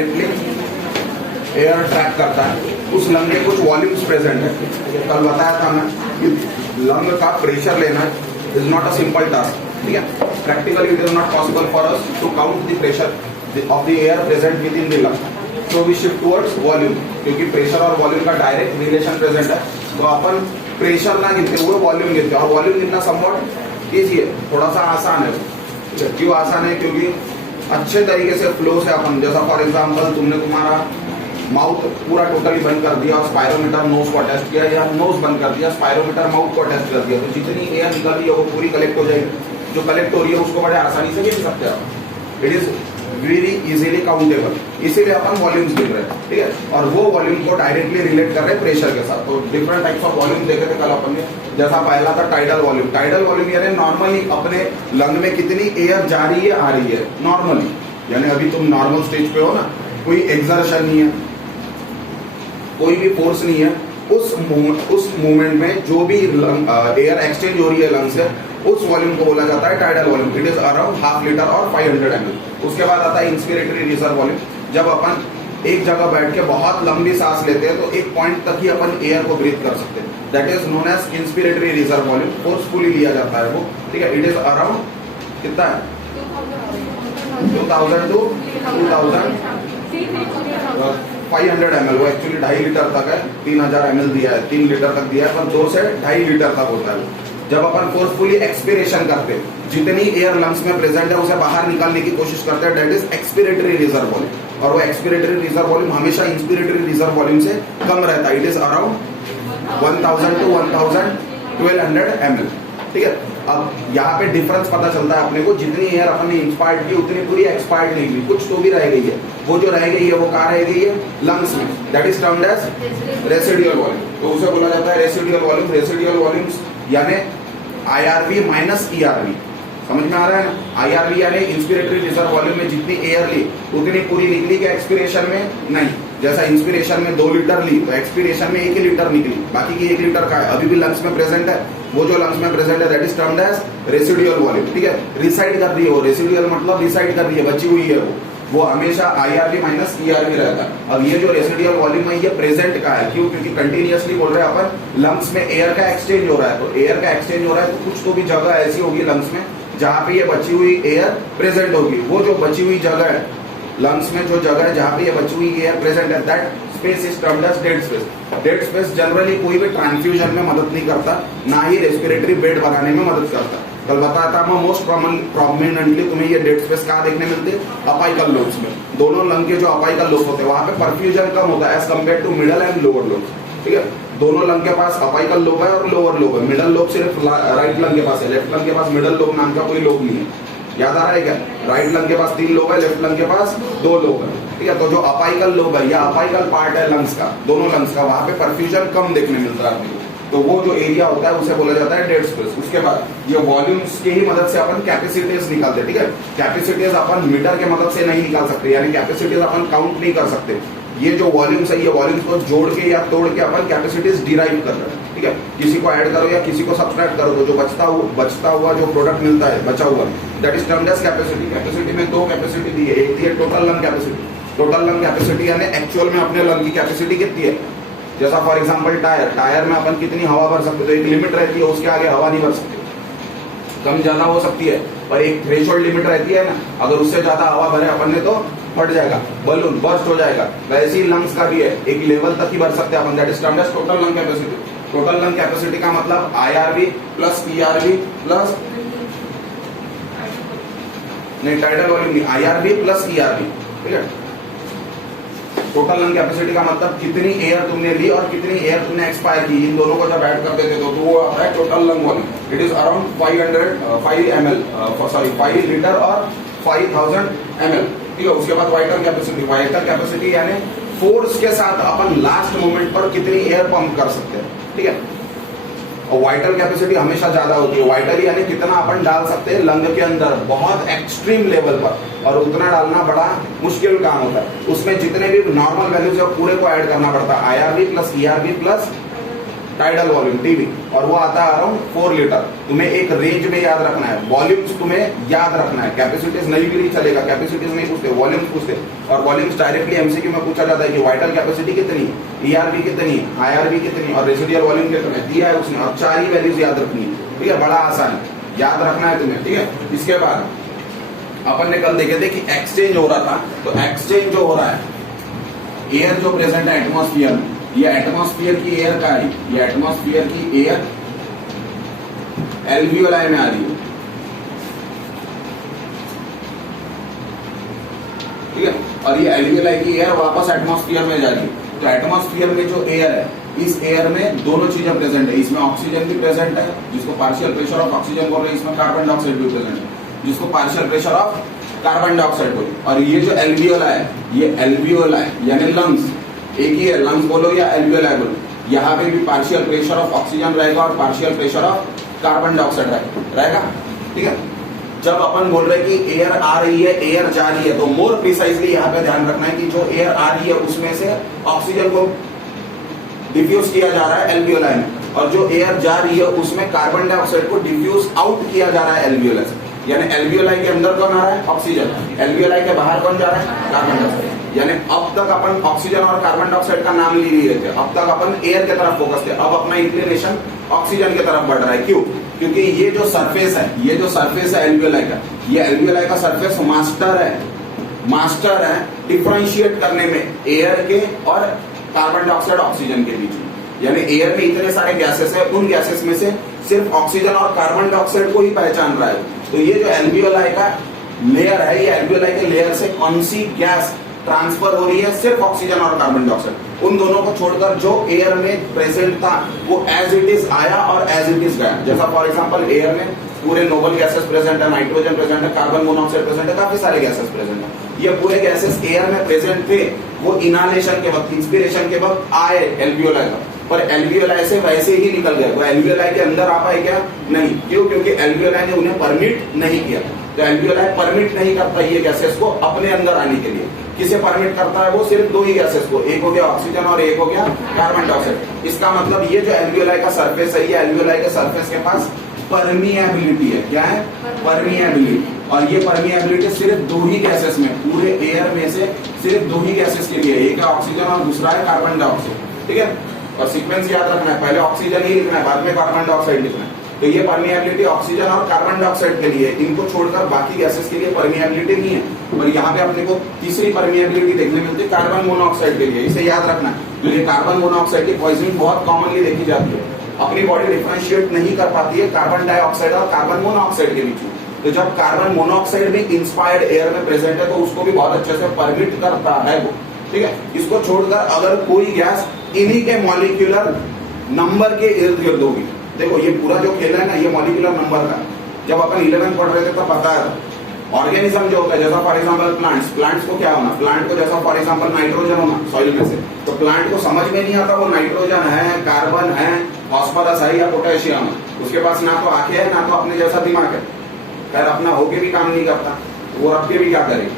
Directly air track करता है, उस लंग के कुछ वॉल्यूम्स प्रेजेंट है। कल बताया था मैं कि लंग का प्रेशर लेना is not a simple task, ठीक है। Practically it is not possible for us to count the pressure of the air present within the lung, so we shift towards volume, क्योंकि pressure और volume का direct relation present है। तो अपन pressure ना गिनते हुए वॉल्यूम गिनते हैं, और वॉल्यूम गिनना समवॉट इजी है, थोड़ा सा आसान है। क्यों आसान है? क्योंकि अच्छे तरीके से फ्लो से अपन, जैसा फॉर एग्जाम्पल तुमने तुम्हारा माउथ पूरा टोटली बंद कर दिया और स्पायरोमीटर नोज को टेस्ट किया, या नोज बंद कर दिया स्पायरोमीटर माउथ को टेस्ट कर दिया, तो जितनी एयर निकल रही है वो पूरी कलेक्ट हो जाएगी। जो कलेक्ट हो रही है उसको बड़े आसानी से गिन सकते हैं। It is very easily countable, इसीलिए अपन वॉल्यूम्स गिन रहे हैं, ठीक है। और वो वॉल्यूम को डायरेक्टली रिलेट कर रहे हैं प्रेशर के साथ। तो डिफरेंट टाइप्स ऑफ वॉल्यूम देखे थे कल अपन ने। जैसा पहला था टाइडल वॉल्यूम। टाइडल वॉल्यूम यानी नॉर्मली अपने लंग में कितनी एयर जा रही है, आ रही है नॉर्मली, यानी अभी तुम नॉर्मल स्टेज पे हो ना, कोई एक्सर्शन नहीं है, कोई भी फोर्स नहीं है, उस मूवमेंट में जो भी एयर एक्सचेंज हो रही है लंग से, उस वॉल्यूम को बोला जाता है tidal volume. It is around 1/2 litre और 500 ml। उसके बाद आता है इंस्पिरेटरी रिजर्व वॉल्यूम। जब अपन एक जगह बैठ के बहुत लंबी सांस लेते हैं तो एक पॉइंट तक ही अपन एयर को ब्रीथ कर सकते हैं, that is known as inspiratory reserve volume. Forcefully लिया जाता है वो, ठीक है। इट इज अराउंड कितना है, 2000 to 2500 ml। वो एक्चुअली 2.5 लीटर तक है, 3000 ml दिया है, 3 लीटर तक दिया है, पर 2 से 2.5 लीटर तक होता है। जब अपन फोर्सफुली एक्सपिरेशन करते हैं, जितनी एयर लंग्स में प्रेजेंट है उसे बाहर निकालने की कोशिश करते हैं, that is expiratory reserve volume. और वो एक्सपिरेटरी रिजर्व वॉल्यूम हमेशा इंस्पिरेटरी रिजर्व वॉल्यूम से कम रहता है। It is around 1000 to 1200 ml, ठीक है। अब यहाँ पे डिफरेंस पता चलता है अपने को, जितनी एयर अपन ने इंस्पायर्ड की उतनी पूरी एक्सपायर्ड नहीं हुई, कुछ तो भी रह गई है। वो जो रह गई है वो कहाँ रह गई है, लंग्स में, that is termed as residual volume. तो उसे बोला जाता है रेसिडुअल वॉल्यूम। रेसिडुअल वॉल्यूम्स यानी IRV माइनस ERV, समझ में आ रहा है ना। IRV यानी इंस्पिरेटरी रिजर्व वॉल्यूम में जितनी एयर ली उतनी पूरी निकली क्या एक्सपिरेशन में, नहीं। जैसा इंस्पिरेशन में 2 लीटर ली तो एक्सपिरेशन में 1 ही लीटर निकली, बाकी की 1 लीटर का है अभी भी लंग्स में प्रेजेंट है। वो जो लंग्स में प्रेजेंट है that is termed as residual volume, ठीक है। रिसाइड कर रही है वो, रेसिडुअल मतलब रिसाइड कर रही है, बची हुई है वो हमेशा IRV माइनस ERV रहता है। अब ये जो रेसिडुअल वॉल्यूम है ये प्रेजेंट का है, क्यों? क्योंकि कंटिन्यूअसली बोल रहे हैं अपन लंग्स में एयर का एक्सचेंज हो रहा है, तो एयर का एक्सचेंज हो रहा है तो कुछ तो भी जगह ऐसी होगी लंग्स में जहां पे ये बची हुई एयर प्रेजेंट होगी। वो जो बची हुई जगह है लंग्स में, जो जगह है जहां पे ये बची हुई एयर प्रेजेंट है, that space is termed as dead space. Dead space generally कोई भी ट्रांसफ्यूजन में मदद नहीं करता, ना ही रेस्पिरेटरी बेड बनाने में मदद करता। कल बताया था मैं, मोस्ट प्रोमिनेंटली तुम्हें ये डेड स्पेस कहाँ देखने मिलते हैं, अपाइकल लोब्स में। दोनों लंग के जो अपाइकल लोब होते हैं वहां पे परफ्यूजन कम होता है as compare to middle and lower lobes, ठीक है। दोनों लंग के पास अपाइकल लोब है और लोअर लोब है। मिडल लोब सिर्फ राइट लंग के पास है, लेफ्ट लंग के पास मिडल लोब नाम का कोई लोब नहीं है। याद आ रहा है क्या? राइट लंग के पास 3 लोब है, लेफ्ट लंग के पास 2 लोब है, ठीक है। तो जो अपाइकल लोब है या अपाइकल पार्ट है लंग्स का, दोनों लंग्स का, वहां पे परफ्यूजन कम देखने मिलता है आपको। तो वो जो एरिया होता है उसे बोला जाता है डेड स्पेस। उसके बाद ये वॉल्यूम्स की ही मदद से अपन कैपेसिटीज निकालते हैं, ठीक है। कैपेसिटीज अपन मीटर के मदद से नहीं निकाल सकते, यानी कैपेसिटीज अपन काउंट नहीं कर सकते। ये जो वॉल्यूम्स है ये वॉल्यूम्स को जोड़ के या तोड़ के अपन कैपेसिटीज डिराइव कर रहे हैं, ठीक है। किसी को ऐड करो या किसी को सब्सट्रैक्ट करो तो जो बचता हुआ जो प्रोडक्ट मिलता है बचा हुआ, that is termed as capacity. Capacity में 2 कैपेसिटी दी है, एक दी है total lung capacity. Total lung capacity यानी एक्चुअल में अपने लंग की कैपेसिटी कितनी है। जैसा फॉर एग्जांपल टायर में अपन कितनी हवा भर सकते, तो एक लिमिट रहती है, उसके आगे हवा नहीं भर सकते, कम ज्यादा हो सकती है, पर एक थ्रेशोल्ड लिमिट रहती है ना, अगर उससे ज्यादा हवा भरे अपन ने तो फट जाएगा, बलून बर्स्ट हो जाएगा। वैसे ही लंग्स का भी है, एक लेवल तक ही भर सकते हैं अपन, that is termed as total lung capacity. Total lung capacity का मतलब IRV प्लस ERV प्लस नहीं, टाइडल वॉल्यूम नहीं, IRV प्लस ERV, ठीक है। टोटल लंग कैपेसिटी का मतलब कितनी एयर तुमने ली और कितनी एयर तुमने एक्सपायर की, इन दोनों को जब ऐड कर देते तो वो आता है total lung volume. It is around 5 litre और 5000 ml, ठीक है। उसके बाद वाइटल कैपेसिटी। वाइटल कैपेसिटी यानी फोर्स के साथ अपन लास्ट मोमेंट पर कितनी एयर पंप कर सकते हैं, ठीक है। और वाइटल कैपेसिटी हमेशा ज्यादा होती है। वाइटल यानी कितना अपन डाल सकते हैं लंग के अंदर बहुत एक्सट्रीम लेवल पर, और उतना डालना बड़ा मुश्किल काम होता है। उसमें जितने भी नॉर्मल वैल्यूज है पूरे को ऐड करना पड़ता है, IRV plus ERV plus tidal volume TV, और वो आता है अराउंड 4 लीटर। तुम्हें एक रेंज में याद रखना है, वॉल्यूम्स तुम्हें याद रखना है, कैपेसिटीज नहीं भी नहीं चलेगा, कैपेसिटीज नहीं पूछते, वॉल्यूम्स पूछते। और वॉल्यूम्स डायरेक्टली एमसीक्यू में पूछा जाता है कि वाइटल कैपेसिटी कितनी, ईआरबी कितनी, आईआरबी कितनी और रेसिडुअल वॉल्यूम कितने दिया है उसने, और 4 ही वैल्यूज याद रखनी है। ठीक है, बड़ा आसान है, याद रखना है तुम्हें। ठीक है, इसके बाद अपन ने कल देखे थे कि एक्सचेंज हो रहा था, तो एक्सचेंज जो हो रहा है, एयर जो प्रेजेंट है एटमॉस्फेयर में, ये एटमॉस्फेयर की एयर का है, ये एटमॉस्फेयर की एयर एल्वियोलाई में आ रही है। ठीक है, और ये एल्वियोलाई की एयर वापस एटमॉस्फेयर में जा रही है। तो एटमॉस्फेयर में जो एयर है, इस एयर में दोनों चीजें प्रेजेंट है, इसमें ऑक्सीजन भी प्रेजेंट है जिसको पार्शियल प्रेशर ऑफ ऑक्सीजन बोल रहे हैं, इसमें कार्बन डाइऑक्साइड भी प्रेजेंट है जिसको partial pressure of carbon dioxide बोले। और ये जो एल्वियोलाई है, ये एल्वियोलाई यानी लंग्स, एक ही है, लंग्स बोलो या एल्वियोलाई बोलो, यहाँ पे भी पार्शियल प्रेशर ऑफ ऑक्सीजन रहेगा और partial pressure of carbon dioxide रहेगा। ठीक है, जब अपन बोल रहे हैं कि एयर आ रही है, एयर जा रही है, तो मोर प्रिसाइजली यहाँ पे ध्यान रखना है कि जो एयर आ रही है उसमें से ऑक्सीजन को डिफ्यूज किया जा रहा है एल्वियोलाई में, और जो एयर जा रही है उसमें कार्बन डाइऑक्साइड को डिफ्यूज आउट किया जा रहा है एल्वियोलाई से। यानी एल्वियोलाई के अंदर कौन आ रहा है, ऑक्सीजन, एल्वियोलाई के बाहर कौन जा रहा है, कार्बन डाइऑक्साइड। यानी अब तक अपन ऑक्सीजन और कार्बन डाइऑक्साइड का नाम ले लिए थे, अब तक अपन एयर की तरफ फोकस थे, अब अपना इंक्लिनेशन ऑक्सीजन की तरफ बढ़ रहा है। क्यों? क्योंकि ये जो सरफेस है, ये जो सरफेस है एल्वियोलाई का, ये एल्वियोलाई का सरफेस मास्टर है डिफरेंशिएट करने में एयर के और कार्बन डाइऑक्साइड ऑक्सीजन के बीच में। यानी एयर में इतने सारे गैसेस है, उन गैसेस में से सिर्फ ऑक्सीजन और कार्बन डाइऑक्साइड को ही पहचान रहा है। तो ये जो एल्वियोलाई का लेयर है, ये एल्वियोलाई के लेयर से कौन सी गैस ट्रांसफर हो रही है, सिर्फ ऑक्सीजन और कार्बन डाइऑक्साइड। उन दोनों को छोड़कर जो एयर में प्रेजेंट था वो एज इट इज आया और एज इट इज गया। जैसा फॉर एग्जांपल एयर में पूरे नोबल गैसेस प्रेजेंट है, नाइट्रोजन प्रेजेंट है, कार्बन मोनोऑक्साइड प्रेजेंट है, काफी सारे गैसेस प्रेजेंट है। ये पूरे गैसेस एयर में प्रेजेंट थे, वो इनहालेशन के वक्त, इंस्पिरेशन के वक्त आए एल्वियोलाई का, पर एल्वियोलाई से वैसे ही निकल गए। वो एल्वियोलाई के अंदर आ पाए क्या? नहीं। क्यों? क्योंकि एल्वियोलाई ने उन्हें परमिट नहीं किया। तो एल्वियोलाई परमिट नहीं करता ये गैसेस को अपने अंदर आने के लिए। किसे परमिट करता है? वो सिर्फ 2 ही गैसेस को, एक हो गया ऑक्सीजन और एक हो गया कार्बन डाइऑक्साइड। इसका मतलब ये जो एल्वियोलाई का सरफेस है, ये एल्वियोलाई के सरफेस के पास परमिएबिलिटी है। क्या है? परमिएबिलिटी। और ये परमिएबिलिटी सिर्फ 2 ही गैसेस में, पूरे एयर में से सिर्फ 2 ही गैसेस के लिए, एक है ऑक्सीजन और दूसरा है कार्बन डाइऑक्साइड। ठीक है, और सीक्वेंस याद रखना है, पहले ऑक्सीजन ही लिखना है, बाद में कार्बन डाइऑक्साइड लिखना है। तो ये परमिएबिलिटी ऑक्सीजन और कार्बन डाइऑक्साइड के लिए, इनको छोड़कर बाकी गैसेस के लिए परमिएबिलिटी नहीं है। और यहाँ पे अपने को तीसरी परमिएबिलिटी देखने मिलती है कार्बन मोनोऑक्साइड के लिए। इसे याद रखना है, क्योंकि कार्बन मोनोऑक्साइड की पॉइजनिंग बहुत कॉमनली देखी जाती है। अपनी बॉडी डिफरेंशिएट नहीं कर पाती है कार्बन डाइऑक्साइड और कार्बन मोनोऑक्साइड के बीच में। तो जब कार्बन मोनोऑक्साइड भी इंस्पायर्ड एयर में प्रेजेंट है, तो उसको भी बहुत अच्छे से परमिट करता है वो। ठीक है, इसको छोड़कर अगर कोई गैस इन्हीं के मॉलिक्यूलर नंबर के इर्द गिर्द होगी, देखो ये पूरा जो खेल है ना, ये मॉलिक्यूलर नंबर का। जब अपन 11 पढ़ रहे थे तब पता है ऑर्गेनिज्म जो होता है, जैसा फॉर एग्जांपल प्लांट्स को क्या होना, प्लांट को जैसा फॉर एग्जांपल नाइट्रोजन होना सॉइल में से, तो प्लांट को समझ में नहीं आता वो नाइट्रोजन है, कार्बन है, फास्फोरस है या पोटेशियम है। उसके पास ना तो आंखें है, ना तो अपने जैसा दिमाग है, खैर अपना होके भी काम नहीं करता, वो रख के भी क्या करे,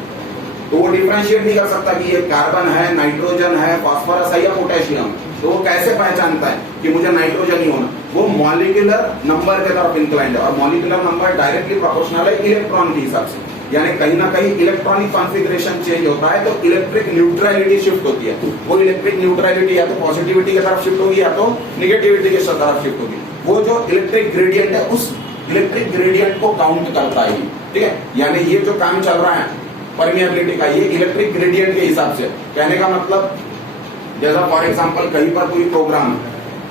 तो वो डिफरेंशिएट नहीं कर सकता कि ये कार्बन है, नाइट्रोजन है, फास्फोरस है या पोटेशियम। तो वो कैसे पहचानता है कि मुझे नाइट्रोजन ही होना? वो मॉलिक्यूलर नंबर के तरफ इंक्लाइंड है, और मॉलिक्यूलर नंबर डायरेक्टली प्रोपोर्शनल है इलेक्ट्रॉन के हिसाब से। यानी कहीं ना कहीं इलेक्ट्रॉनिक कॉन्फ़िगरेशन चेंज होता है तो इलेक्ट्रिक न्यूट्रलिटी शिफ्ट होती है। वो इलेक्ट्रिक न्यूट्रलिटी या तो पॉजिटिविटी की तरफ शिफ्ट होगी या तो निगेटिविटी की तरफ शिफ्ट होगी। वो जो इलेक्ट्रिक ग्रेडियंट है, उस इलेक्ट्रिक ग्रेडियंट को काउंट करता है। ठीक है, यानी ये जो काम चल रहा है परमिएबिलिटी का, ये इलेक्ट्रिक ग्रेडियंट के हिसाब से। कहने का मतलब जैसा फॉर एग्जांपल कहीं पर कोई प्रोग्राम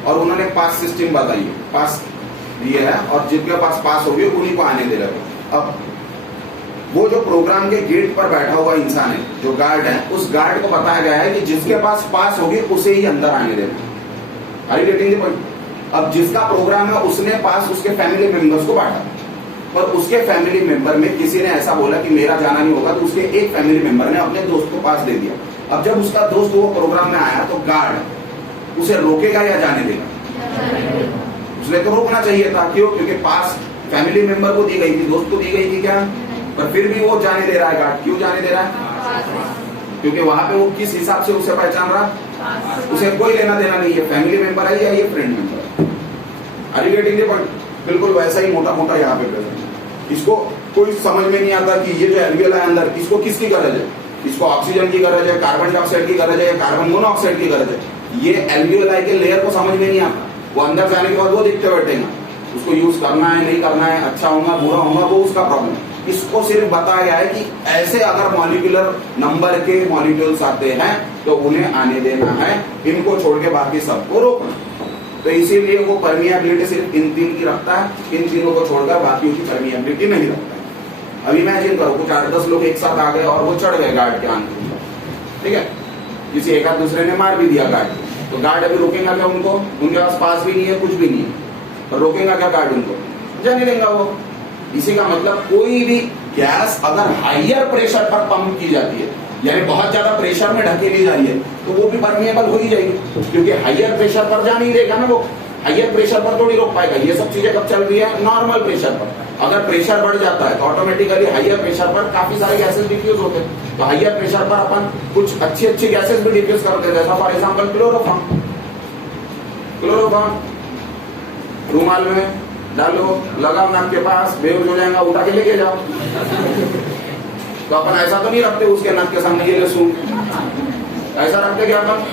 और उन्होंने पास सिस्टम बताई है, पास ये है और जिनके पास पास होगी उन्हीं को आने दे रहे हो। अब वो जो प्रोग्राम के गेट पर बैठा हुआ इंसान है, जो गार्ड है, उस गार्ड को बताया गया है कि जिसके पास पास होगी उसे ही अंदर आने देना। Are you getting the point? अब जिसका प्रोग्राम है उसने पास उसके फैमिली मेंबर्स को बांटा, पर उसके फैमिली मेंबर में किसी ने ऐसा बोला कि मेरा जाना नहीं होगा, तो उसके एक फैमिली मेंबर ने अपने दोस्त को पास दे दिया। अब जब उसका दोस्त वो प्रोग्राम में आया तो गार्ड उसे रोकेगा या जाने देगा? उसने तो रोकना चाहिए था। क्यों? क्योंकि पास फैमिली मेंबर को दी गई थी, दोस्त को दी गई थी क्या, पर फिर भी वो जाने दे रहा है गार्ड। क्यों जाने दे रहा है? क्योंकि वहां पे वो किस हिसाब से उसे पहचान रहा, उसे कोई लेना देना नहीं है, फैमिली मेंबर है या ये फ्रेंड मेंबर है। Are you getting the point? बिल्कुल वैसा ही मोटा मोटा यहाँ पे प्रेजेंट। इसको कोई समझ में नहीं आता कि ये जो एल्वियोलाई है अंदर, इसको किसकी गरज है? इसको ऑक्सीजन की गरज है, कार्बन डाइऑक्साइड की गरज है, कार्बन मोनोऑक्साइड की गरज है। ये एल्वियोलाई के लेयर को समझ में नहीं आता। वो अंदर जाने के बाद वो दिखते बैठेगा, उसको यूज करना है नहीं करना है, अच्छा होगा बुरा होगा, वो उसका प्रॉब्लम। इसको सिर्फ बताया गया है कि ऐसे अगर मॉलिक्यूलर नंबर के मॉलिक्यूल्स आते हैं तो उन्हें आने देना है, इनको छोड़ के बाकी सबको रोकना। तो इसीलिए वो परमिएबिलिटी सिर्फ इन तीन की रखता है, इन तीनों को छोड़कर बाकी की परमिएबिलिटी नहीं रखता है। अब इमेजिन करो कुछ 8-10 लोग एक साथ आ गए और वो चढ़ गए गार्ड के आगे, ठीक है, किसी एक दूसरे ने मार भी दिया गार्ड, तो गार्ड अभी रोकेगा क्या उनको? उनके पास भी नहीं है, कुछ भी नहीं है, और रोकेगा क्या गार्ड उनको? जाने देगा वो। इसी का मतलब कोई भी गैस अगर हायर प्रेशर पर पंप की जाती है, यानी बहुत ज्यादा प्रेशर में ढकेली जा रही है, तो वो भी परमिएबल हो ही जाएगी, क्योंकि हायर प्रेशर पर जा नहीं देगा ना वो, हायर प्रेशर पर थोड़ी रोक पाएगा। ये सब चीजें कब चल रही है? नॉर्मल प्रेशर पर। अगर प्रेशर बढ़ जाता है तो ऑटोमेटिकली हायर प्रेशर पर काफी सारे गैसेस डिफ्यूज होते हैं। तो हायर प्रेशर पर अपन कुछ अच्छी अच्छी गैसेस भी डिफ्यूज करते हैं, जैसा फॉर एग्जाम्पल क्लोरोफॉर्म। क्लोरोफॉर्म रूमाल में डालो, लगाओ नाक के पास, बेहोश हो जाएगा, उठा के लेके जाओ। तो अपन ऐसा तो नहीं रखते उसके नाक के सामने, ये ले सूंघ, ऐसा रखते क्या अपन?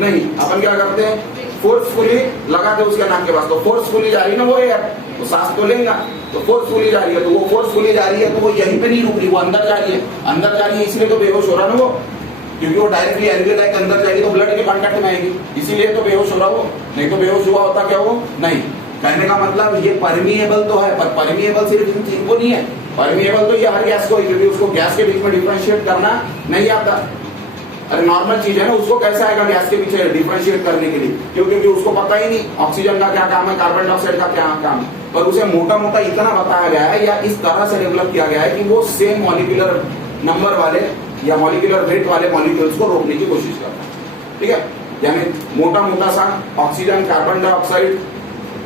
नहीं, अपन क्या करते हैं? फोर्सफुली लगाते उसके नाक के पास, तो फोर्सफुली जा रही है ना वो एयर, तो सांस तो लेगा, तो फोर्सफुली जा रही है, तो वो फोर्सफुली जा रही है, तो वो यहीं पे नहीं रुक रही, वो अंदर जा रही है। अंदर जा रही है इसलिए तो बेहोश हो रहा ना वो, क्योंकि वो डायरेक्टली एल्वियोलाई के अंदर जाएगी तो ब्लड के कांटेक्ट में आएगी, इसीलिए तो बेहोश हो रहा वो। नहीं तो बेहोश हुआ होता क्या वो? नहीं। कहने का मतलब ये परमिएबल तो है, पर परमिएबल सिर्फ इन तीन को नहीं है, परमिएबल तो ये हर गैस को है, क्योंकि उसको गैस के बीच में डिफरेंशिएट करना नहीं आता। अरे नॉर्मल चीज है ना, उसको कैसे आएगा गैस के पीछे डिफरेंशिएट करने के लिए? क्योंकि उसको पता ही नहीं ऑक्सीजन का क्या काम है, कार्बन डाइऑक्साइड का क्या काम है। पर उसे मोटा मोटा इतना बताया गया है या इस तरह से डेवलप किया गया है कि वो सेम मॉलिक्यूलर नंबर वाले या मॉलिक्यूलर वेट वाले मॉलिक्यूल्स को रोकने की कोशिश करता है, ठीक है। यानी मोटा मोटा सा ऑक्सीजन, कार्बन डाइऑक्साइड,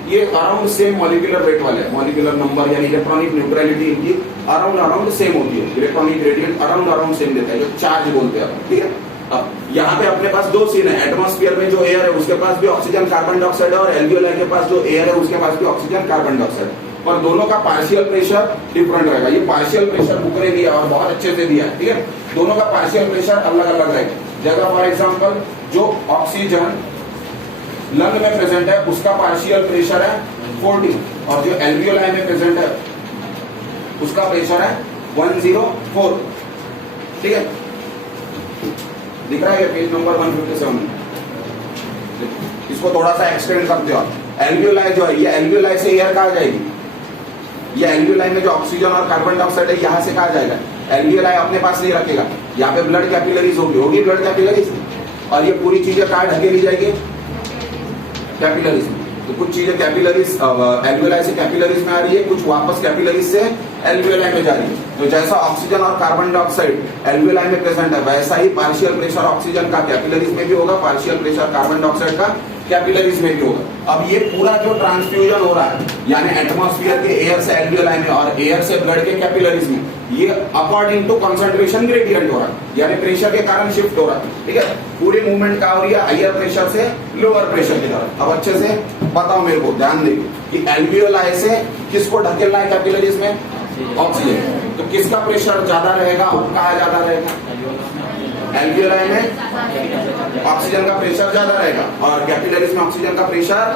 ये अराउंड सेम मॉलिक्यूलर वेट वाले, मॉलिक्यूलर नंबर यानी इलेक्ट्रॉनिक न्यूट्रलिटी इनकी अराउंड सेम होती है, इलेक्ट्रॉनिक ग्रेडियंट अराउंड सेम देता है, जो चार्ज बोलते हैं, ठीक है। अब यहाँ पे अपने पास दो सीन है, एटमॉस्फेयर में जो एयर है उसके पास भी ऑक्सीजन कार्बन डाइऑक्साइड है, और एल्वियोलाई के पास जो एयर है उसके पास भी ऑक्सीजन कार्बन डाइऑक्साइड, पर दोनों का पार्शियल प्रेशर डिफरेंट रहेगा। ये पार्शियल प्रेशर बुक ने दिया और बहुत अच्छे से दिया है, ठीक है। दोनों का पार्शियल प्रेशर अलग अलग रहेगा। जैसा फॉर एग्जाम्पल जो ऑक्सीजन लंग में प्रेजेंट है उसका पार्शियल प्रेशर है 40, और जो एल्वियोलाई में प्रेजेंट है उसका प्रेशर है 104, ठीक है। दिख रहा है पेज नंबर 157। इसको थोड़ा सा एक्सटेंड करते हो। एल्वियोलाई जो है, ये एल्वियोलाई से एयर कहा जाएगी, ये एल्वियोलाई में जो ऑक्सीजन और कार्बन डाइऑक्साइड है यहाँ से कहा जाएगा। एल्वियोलाई अपने पास नहीं रखेगा, यहाँ पे ब्लड कैपिलरीज होगी ब्लड कैपिलरीज, और ये पूरी चीजें कहाँ ढकेली जाएगी? कैपिलरीज में। तो कुछ चीजें कैपिलरीज एल्वियोलाई से कैपिलरीज में आ रही है, कुछ वापस कैपिलरीज से एल्वियोलाई में जा रही है। तो जैसा ऑक्सीजन और कार्बन डाइऑक्साइड एल्वियोलाई में प्रेजेंट है, वैसा ही पार्शियल प्रेशर ऑक्सीजन का कैपिलरीज में भी होगा, पार्शियल प्रेशर कार्बन डाइऑक्साइड का कैपिलरीज में भी होगा। अब ये पूरा जो ट्रांसफ्यूजन हो रहा है, यानी एटमॉस्फेयर के एयर से एल्वियोलाई में और एयर से ब्लड के कैपिलरीज में, ये अकॉर्डिंग टू कंसंट्रेशन ग्रेडियंट हो रहा है, यानी प्रेशर के कारण शिफ्ट हो रहा है, ठीक है। पूरी मूवमेंट क्या हो रही है? हायर प्रेशर से लोअर प्रेशर की तरफ। अब अच्छे से बताओ मेरे को, ध्यान देखिए कि एल्वियोलाई से किसको ढकेलना है कैपिलरीज में? ऑक्सीजन। तो किसका प्रेशर ज्यादा रहेगा और कहाँ ज्यादा रहेगा? एल्वियोलाई में ऑक्सीजन का प्रेशर ज्यादा रहेगा और कैपिलरीज में ऑक्सीजन का प्रेशर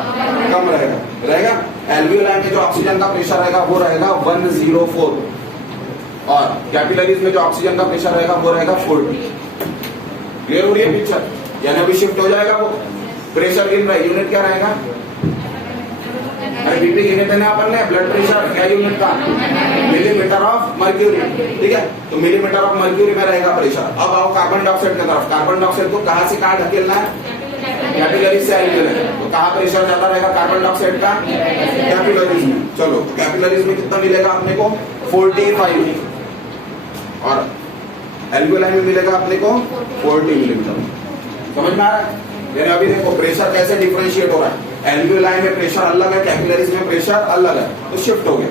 कम रहेगा। एल्वियोलाई में जो ऑक्सीजन का प्रेशर रहेगा वो रहेगा 104, और कैपिलरीज में जो ऑक्सीजन का प्रेशर रहेगा वो रहेगा 40। क्लियर हो रही है पिक्चर? यानी अभी शिफ्ट हो जाएगा वो, प्रेशर गिन रहा है, यूनिट क्या रहेगा? अरे बीपी यूनिट है ना अपन ने, ब्लड प्रेशर क्या यूनिट का? मिलीमीटर ऑफ मर्क्यूरी, ठीक है। तो मिलीमीटर ऑफ मर्क्यूरी में रहेगा प्रेशर। अब आओ कार्बन डाइऑक्साइड की तरफ। कार्बन डाइऑक्साइड को कहाँ से कहाँ ढकेलना है? कैपिलरीज से एल्वियोलाई। तो कहाँ प्रेशर ज्यादा रहेगा कार्बन डाइऑक्साइड का? कैपिलरीज में। चलो कैपिलरीज में कितना मिलेगा अपने को? 45, और एल्वियोलाई में मिलेगा अपने को 40 मिलीमीटर। समझ में आ रहा है? यानी अभी देखो प्रेशर कैसे डिफरेंशिएट हो रहा है, एल्वियोलाई में प्रेशर अलग है, कैपिलरीज में प्रेशर अलग है, तो शिफ्ट हो गया।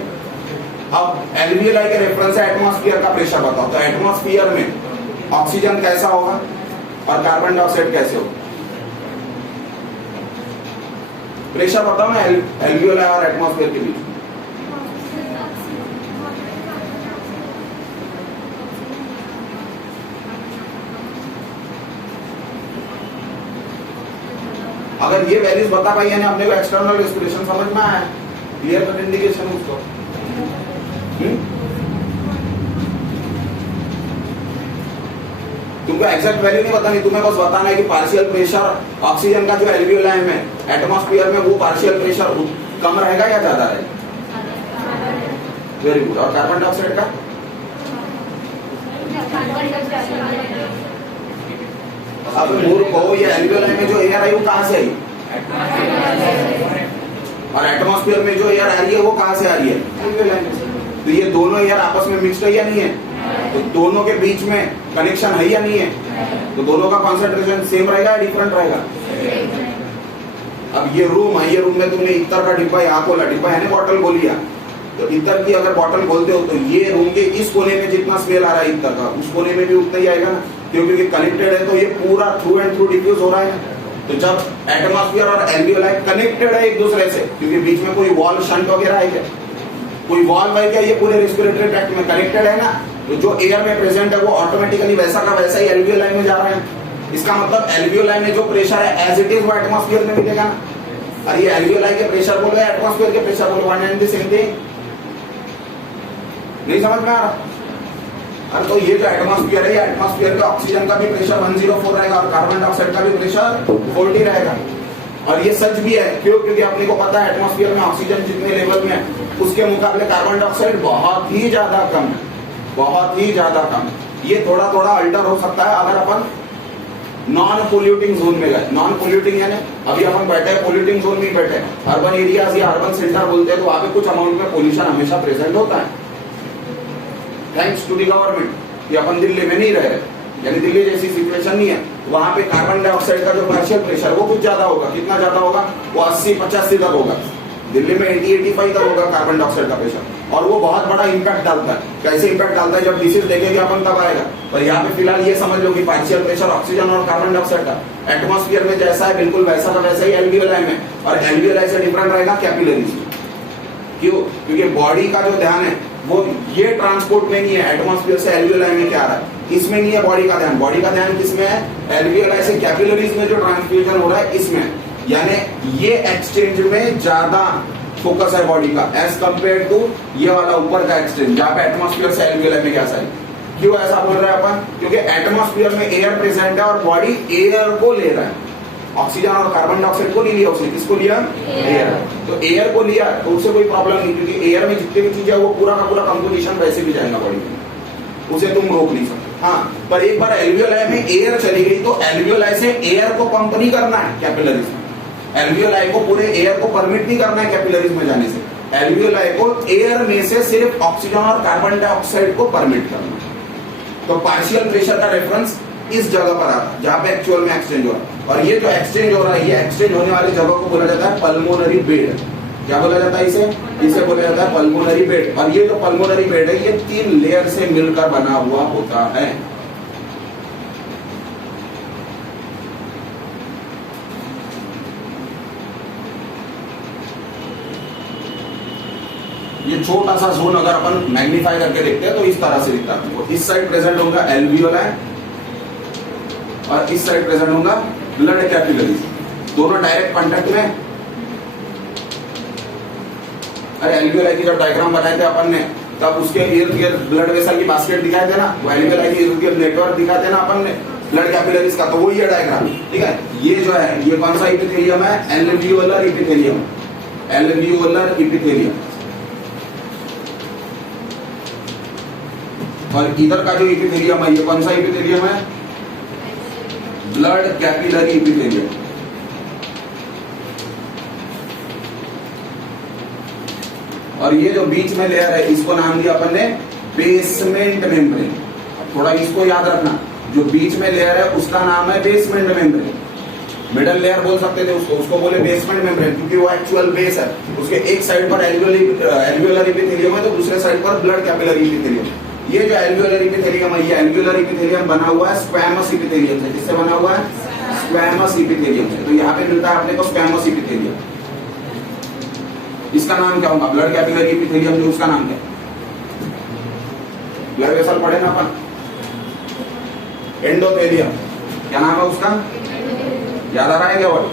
अब एल्वियोलाई के रेफरेंस से एटमॉस्फेयर का प्रेशर बताओ, तो एटमॉस्फेयर में ऑक्सीजन कैसा होगा और कार्बन डाइऑक्साइड कैसे होगा? प्रेशर बताओ ना एल्वियोलाई और एटमॉस्फेयर के बीच। अगर ये वैल्यूज बता पाई यानी अपने को एक्सटर्नल रेस्पिरेशन समझ में आया, क्लियर कट इंडिकेशन उसको। तुमको एग्जैक्ट वैल्यू नहीं बतानी, तुम्हें बस बताना है कि पार्शियल प्रेशर ऑक्सीजन का जो एल्वियोलाई में एटमॉस्फेयर में वो पार्शियल प्रेशर कम रहेगा या ज्यादा रहेगा। Very good. और कार्बन डाइऑक्साइड का अब मूर्ख हो, ये एल्वियोलाई में जो एयर आई वो कहां से आई, और एटमॉस्फेयर में जो एयर आ रही है वो कहां से आ रही है, एल्वियोलाई में से। तो ये दोनों एयर आपस में मिक्स्ड है या नहीं है, तो दोनों के बीच में कनेक्शन है या नहीं है, तो दोनों का कॉन्सेंट्रेशन सेम रहेगा या डिफरेंट रहेगा। अब ये रूम है, ये रूम में तुमने इतर का डिब्बा यहाँ खोला, डिब्बा है ना बॉटल बोलिया, तो इतर की अगर बॉटल खोलते हो तो ये रूम के इस कोने में जितना स्मेल आ रहा है इतर का, उस कोने में भी उतना ही आएगा ना, क्योंकि कनेक्टेड है तो ये पूरा थ्रू एंड थ्रू डिफ्यूज हो रहा है। तो जब एटमॉस्फेयर और एल्वियोलाई कनेक्टेड है एक दूसरे से, क्योंकि बीच में कोई वॉल शंट वगैरह है क्या, कोई वॉल है क्या, ये पूरे रेस्पिरेटरी ट्रैक्ट में कनेक्टेड है ना, तो जो एयर में प्रेजेंट है वो ऑटोमेटिकली वैसा का वैसा ही एल्वियोलाई में जा रहा है। इसका मतलब एल्वियोलाई में जो प्रेशर है एज इट इज वो एटमॉस्फेयर में मिलेगा ना। और ये एल्वियोलाई के प्रेशर बोलो या एटमॉस्फेयर के प्रेशर बोलो, one and the same thing. नहीं समझ में आ रहा। अरे तो ये जो एटमॉस्फेयर है, ये एटमॉस्फेयर के ऑक्सीजन का भी प्रेशर 104 रहेगा और कार्बन डाइऑक्साइड का भी प्रेशर 40 रहेगा। और ये सच भी है, क्यों, क्योंकि अपने को पता है एटमॉस्फेयर में ऑक्सीजन जितने लेवल में है उसके मुकाबले कार्बन डाइऑक्साइड बहुत ही ज्यादा कम है, बहुत ही ज्यादा कम। ये थोड़ा थोड़ा अल्टर हो सकता है अगर अपन नॉन पोल्यूटिंग जोन में गए। नॉन पोल्यूटिंग यानी अभी अपन बैठे हैं पोल्यूटिंग जोन में बैठे हैं, अर्बन एरियाज या अर्बन सेंटर बोलते हैं, तो वहां पे कुछ अमाउंट में पोल्यूशन हमेशा प्रेजेंट होता है, थैंक्स टू द गवर्नमेंट। ये अपन दिल्ली में नहीं रहे, यानी दिल्ली जैसी सिचुएशन नहीं है, वहां पे कार्बन डाइऑक्साइड का जो पार्शियल प्रेशर वो कुछ ज्यादा होगा। कितना ज्यादा होगा, वो 80-85 तक होगा। दिल्ली में 80-85 तक होगा कार्बन डाइऑक्साइड का प्रेशर, और वो बहुत बड़ा इंपैक्ट डालता है। कैसे इंपैक्ट डालता है, जब डिसीज देखेंगे अपन तब आएगा। पर यहाँ पे फिलहाल ये समझ लो कि पार्शियल प्रेशर ऑक्सीजन और कार्बन डाइऑक्साइड का एटमॉस्फेयर में जैसा है बिल्कुल वैसा का वैसा ही एल्वियोलाई में, और एल्वियोलाई से डिफरेंट रहेगा कैपिलरीज में। क्यों, क्योंकि बॉडी का जो ध्यान है वो ये ट्रांसपोर्ट में नहीं है, एटमॉस्फेयर से एल्वियोलाई में क्या आ रहा है इसमें नहीं है बॉडी का ध्यान। बॉडी का ध्यान किसमें है, एल्वियोलाई से कैपिलरीज में जो ट्रांसफ्यूजन हो रहा है इसमें, यानी ये एक्सचेंज में ज्यादा फोकस है बॉडी का एज कंपेयर टू ये वाला ऊपर का एक्सचेंज जहां पे एटमॉस्फेयर से एल्वियोलाई में क्या है। क्यों ऐसा बोल रहे हैं अपन, क्योंकि एटमॉस्फेयर में एयर प्रेजेंट है और बॉडी एयर को ले रहा है, ऑक्सीजन और कार्बन डाइऑक्साइड को नहीं लिया उसने, किसको लिया, एयर। तो एयर को लिया तो उससे कोई प्रॉब्लम नहीं, क्योंकि एयर में जितने भी चीजें वो पूरा का पूरा कंपोजिशन वैसे भी जाएगा बॉडी में, उसे तुम रोक नहीं सकते। हाँ, पर एक बार एल्वियोलाई में एयर चली गई तो एल्वियोलाई से एयर को पंप नहीं करना है कैपिलरीज में, एल्वियोलाई को पूरे एयर को परमिट नहीं करना है कैपिलरीज में जाने से। एल्वियोलाई को एयर में से सिर्फ ऑक्सीजन और कार्बन डाइऑक्साइड को परमिट करना है। तो पार्शियल प्रेशर का रेफरेंस इस जगह पर आता है जहां पे एक्चुअल में एक्सचेंज हो रहा है, और ये जो एक्सचेंज हो रहा है, ये एक्सचेंज होने वाली जगह को बोला जाता है पल्मोनरी बेड। क्या बोला जाता है इसे बोला जाता है पल्मोनरी बेड। और ये जो पल्मोनरी बेड है ये 3 लेयर से मिलकर बना हुआ होता है। ये छोटा सा जोन अगर अपन मैग्नीफाई करके देखते हैं तो इस तरह से दिखता है। इस साइड प्रेजेंट होगा एल्वियोलाई और इस साइड प्रेजेंट होगा ब्लड कैपिलरीज, दोनों डायरेक्ट कांटेक्ट में। अरे एल्वियोलाई की जब डायग्राम बनाए थे अपन ने तब उसके इर्द गिर्द ब्लड वेसल की बास्केट दिखाए थे ना, वो एल्वियोलाई के इर्द गिर्द नेटवर्क दिखाते हैं ना अपन ने ब्लड कैपिलरीज का, तो वो ये डायग्राम, ठीक है। ये जो है ये कौन सा इपिथेलियम है, एल्वियोलर इपिथेलियम, एल्वियोलर इपिथेलियम। और इधर का जो इपिथेलियम है ये कौन सा इपिथेलियम है, ब्लड कैपिलरी इपिथेलियम। और ये जो बीच में लेयर है इसको नाम दिया अपन ने बेसमेंट मेम्ब्रेन। थोड़ा इसको याद रखना, जो बीच में लेयर है उसका नाम है बेसमेंट मेम्ब्रेन। मिडल लेयर बोल सकते थे उसको बोले बेसमेंट मेम्ब्रेन, क्योंकि वो एक्चुअल बेस है। उसके एक साइड पर एल्वियोलर इपिथेलियम है तो दूसरे साइड पर ब्लड कैपिलरी इपिथेलियम। ये जो एल्वियोलर इपिथेलियम है, ये एल्वियोलर इपिथेलियम बना हुआ है स्क्वैमस इपिथेलियम से। किससे बना हुआ है, स्क्वैमस इपिथेलियम से। तो यहाँ पे मिलता है अपने को स्क्वैमस इपिथेलियम। इसका नाम क्या होगा? ब्लड कैपिलरी एपिथेलियम, जो उसका नाम क्या है? ब्लड वेसल पढ़े ना अपन, एंडोथेलियम, क्या नाम है उसका? याद आ रहा है क्या वर्ड?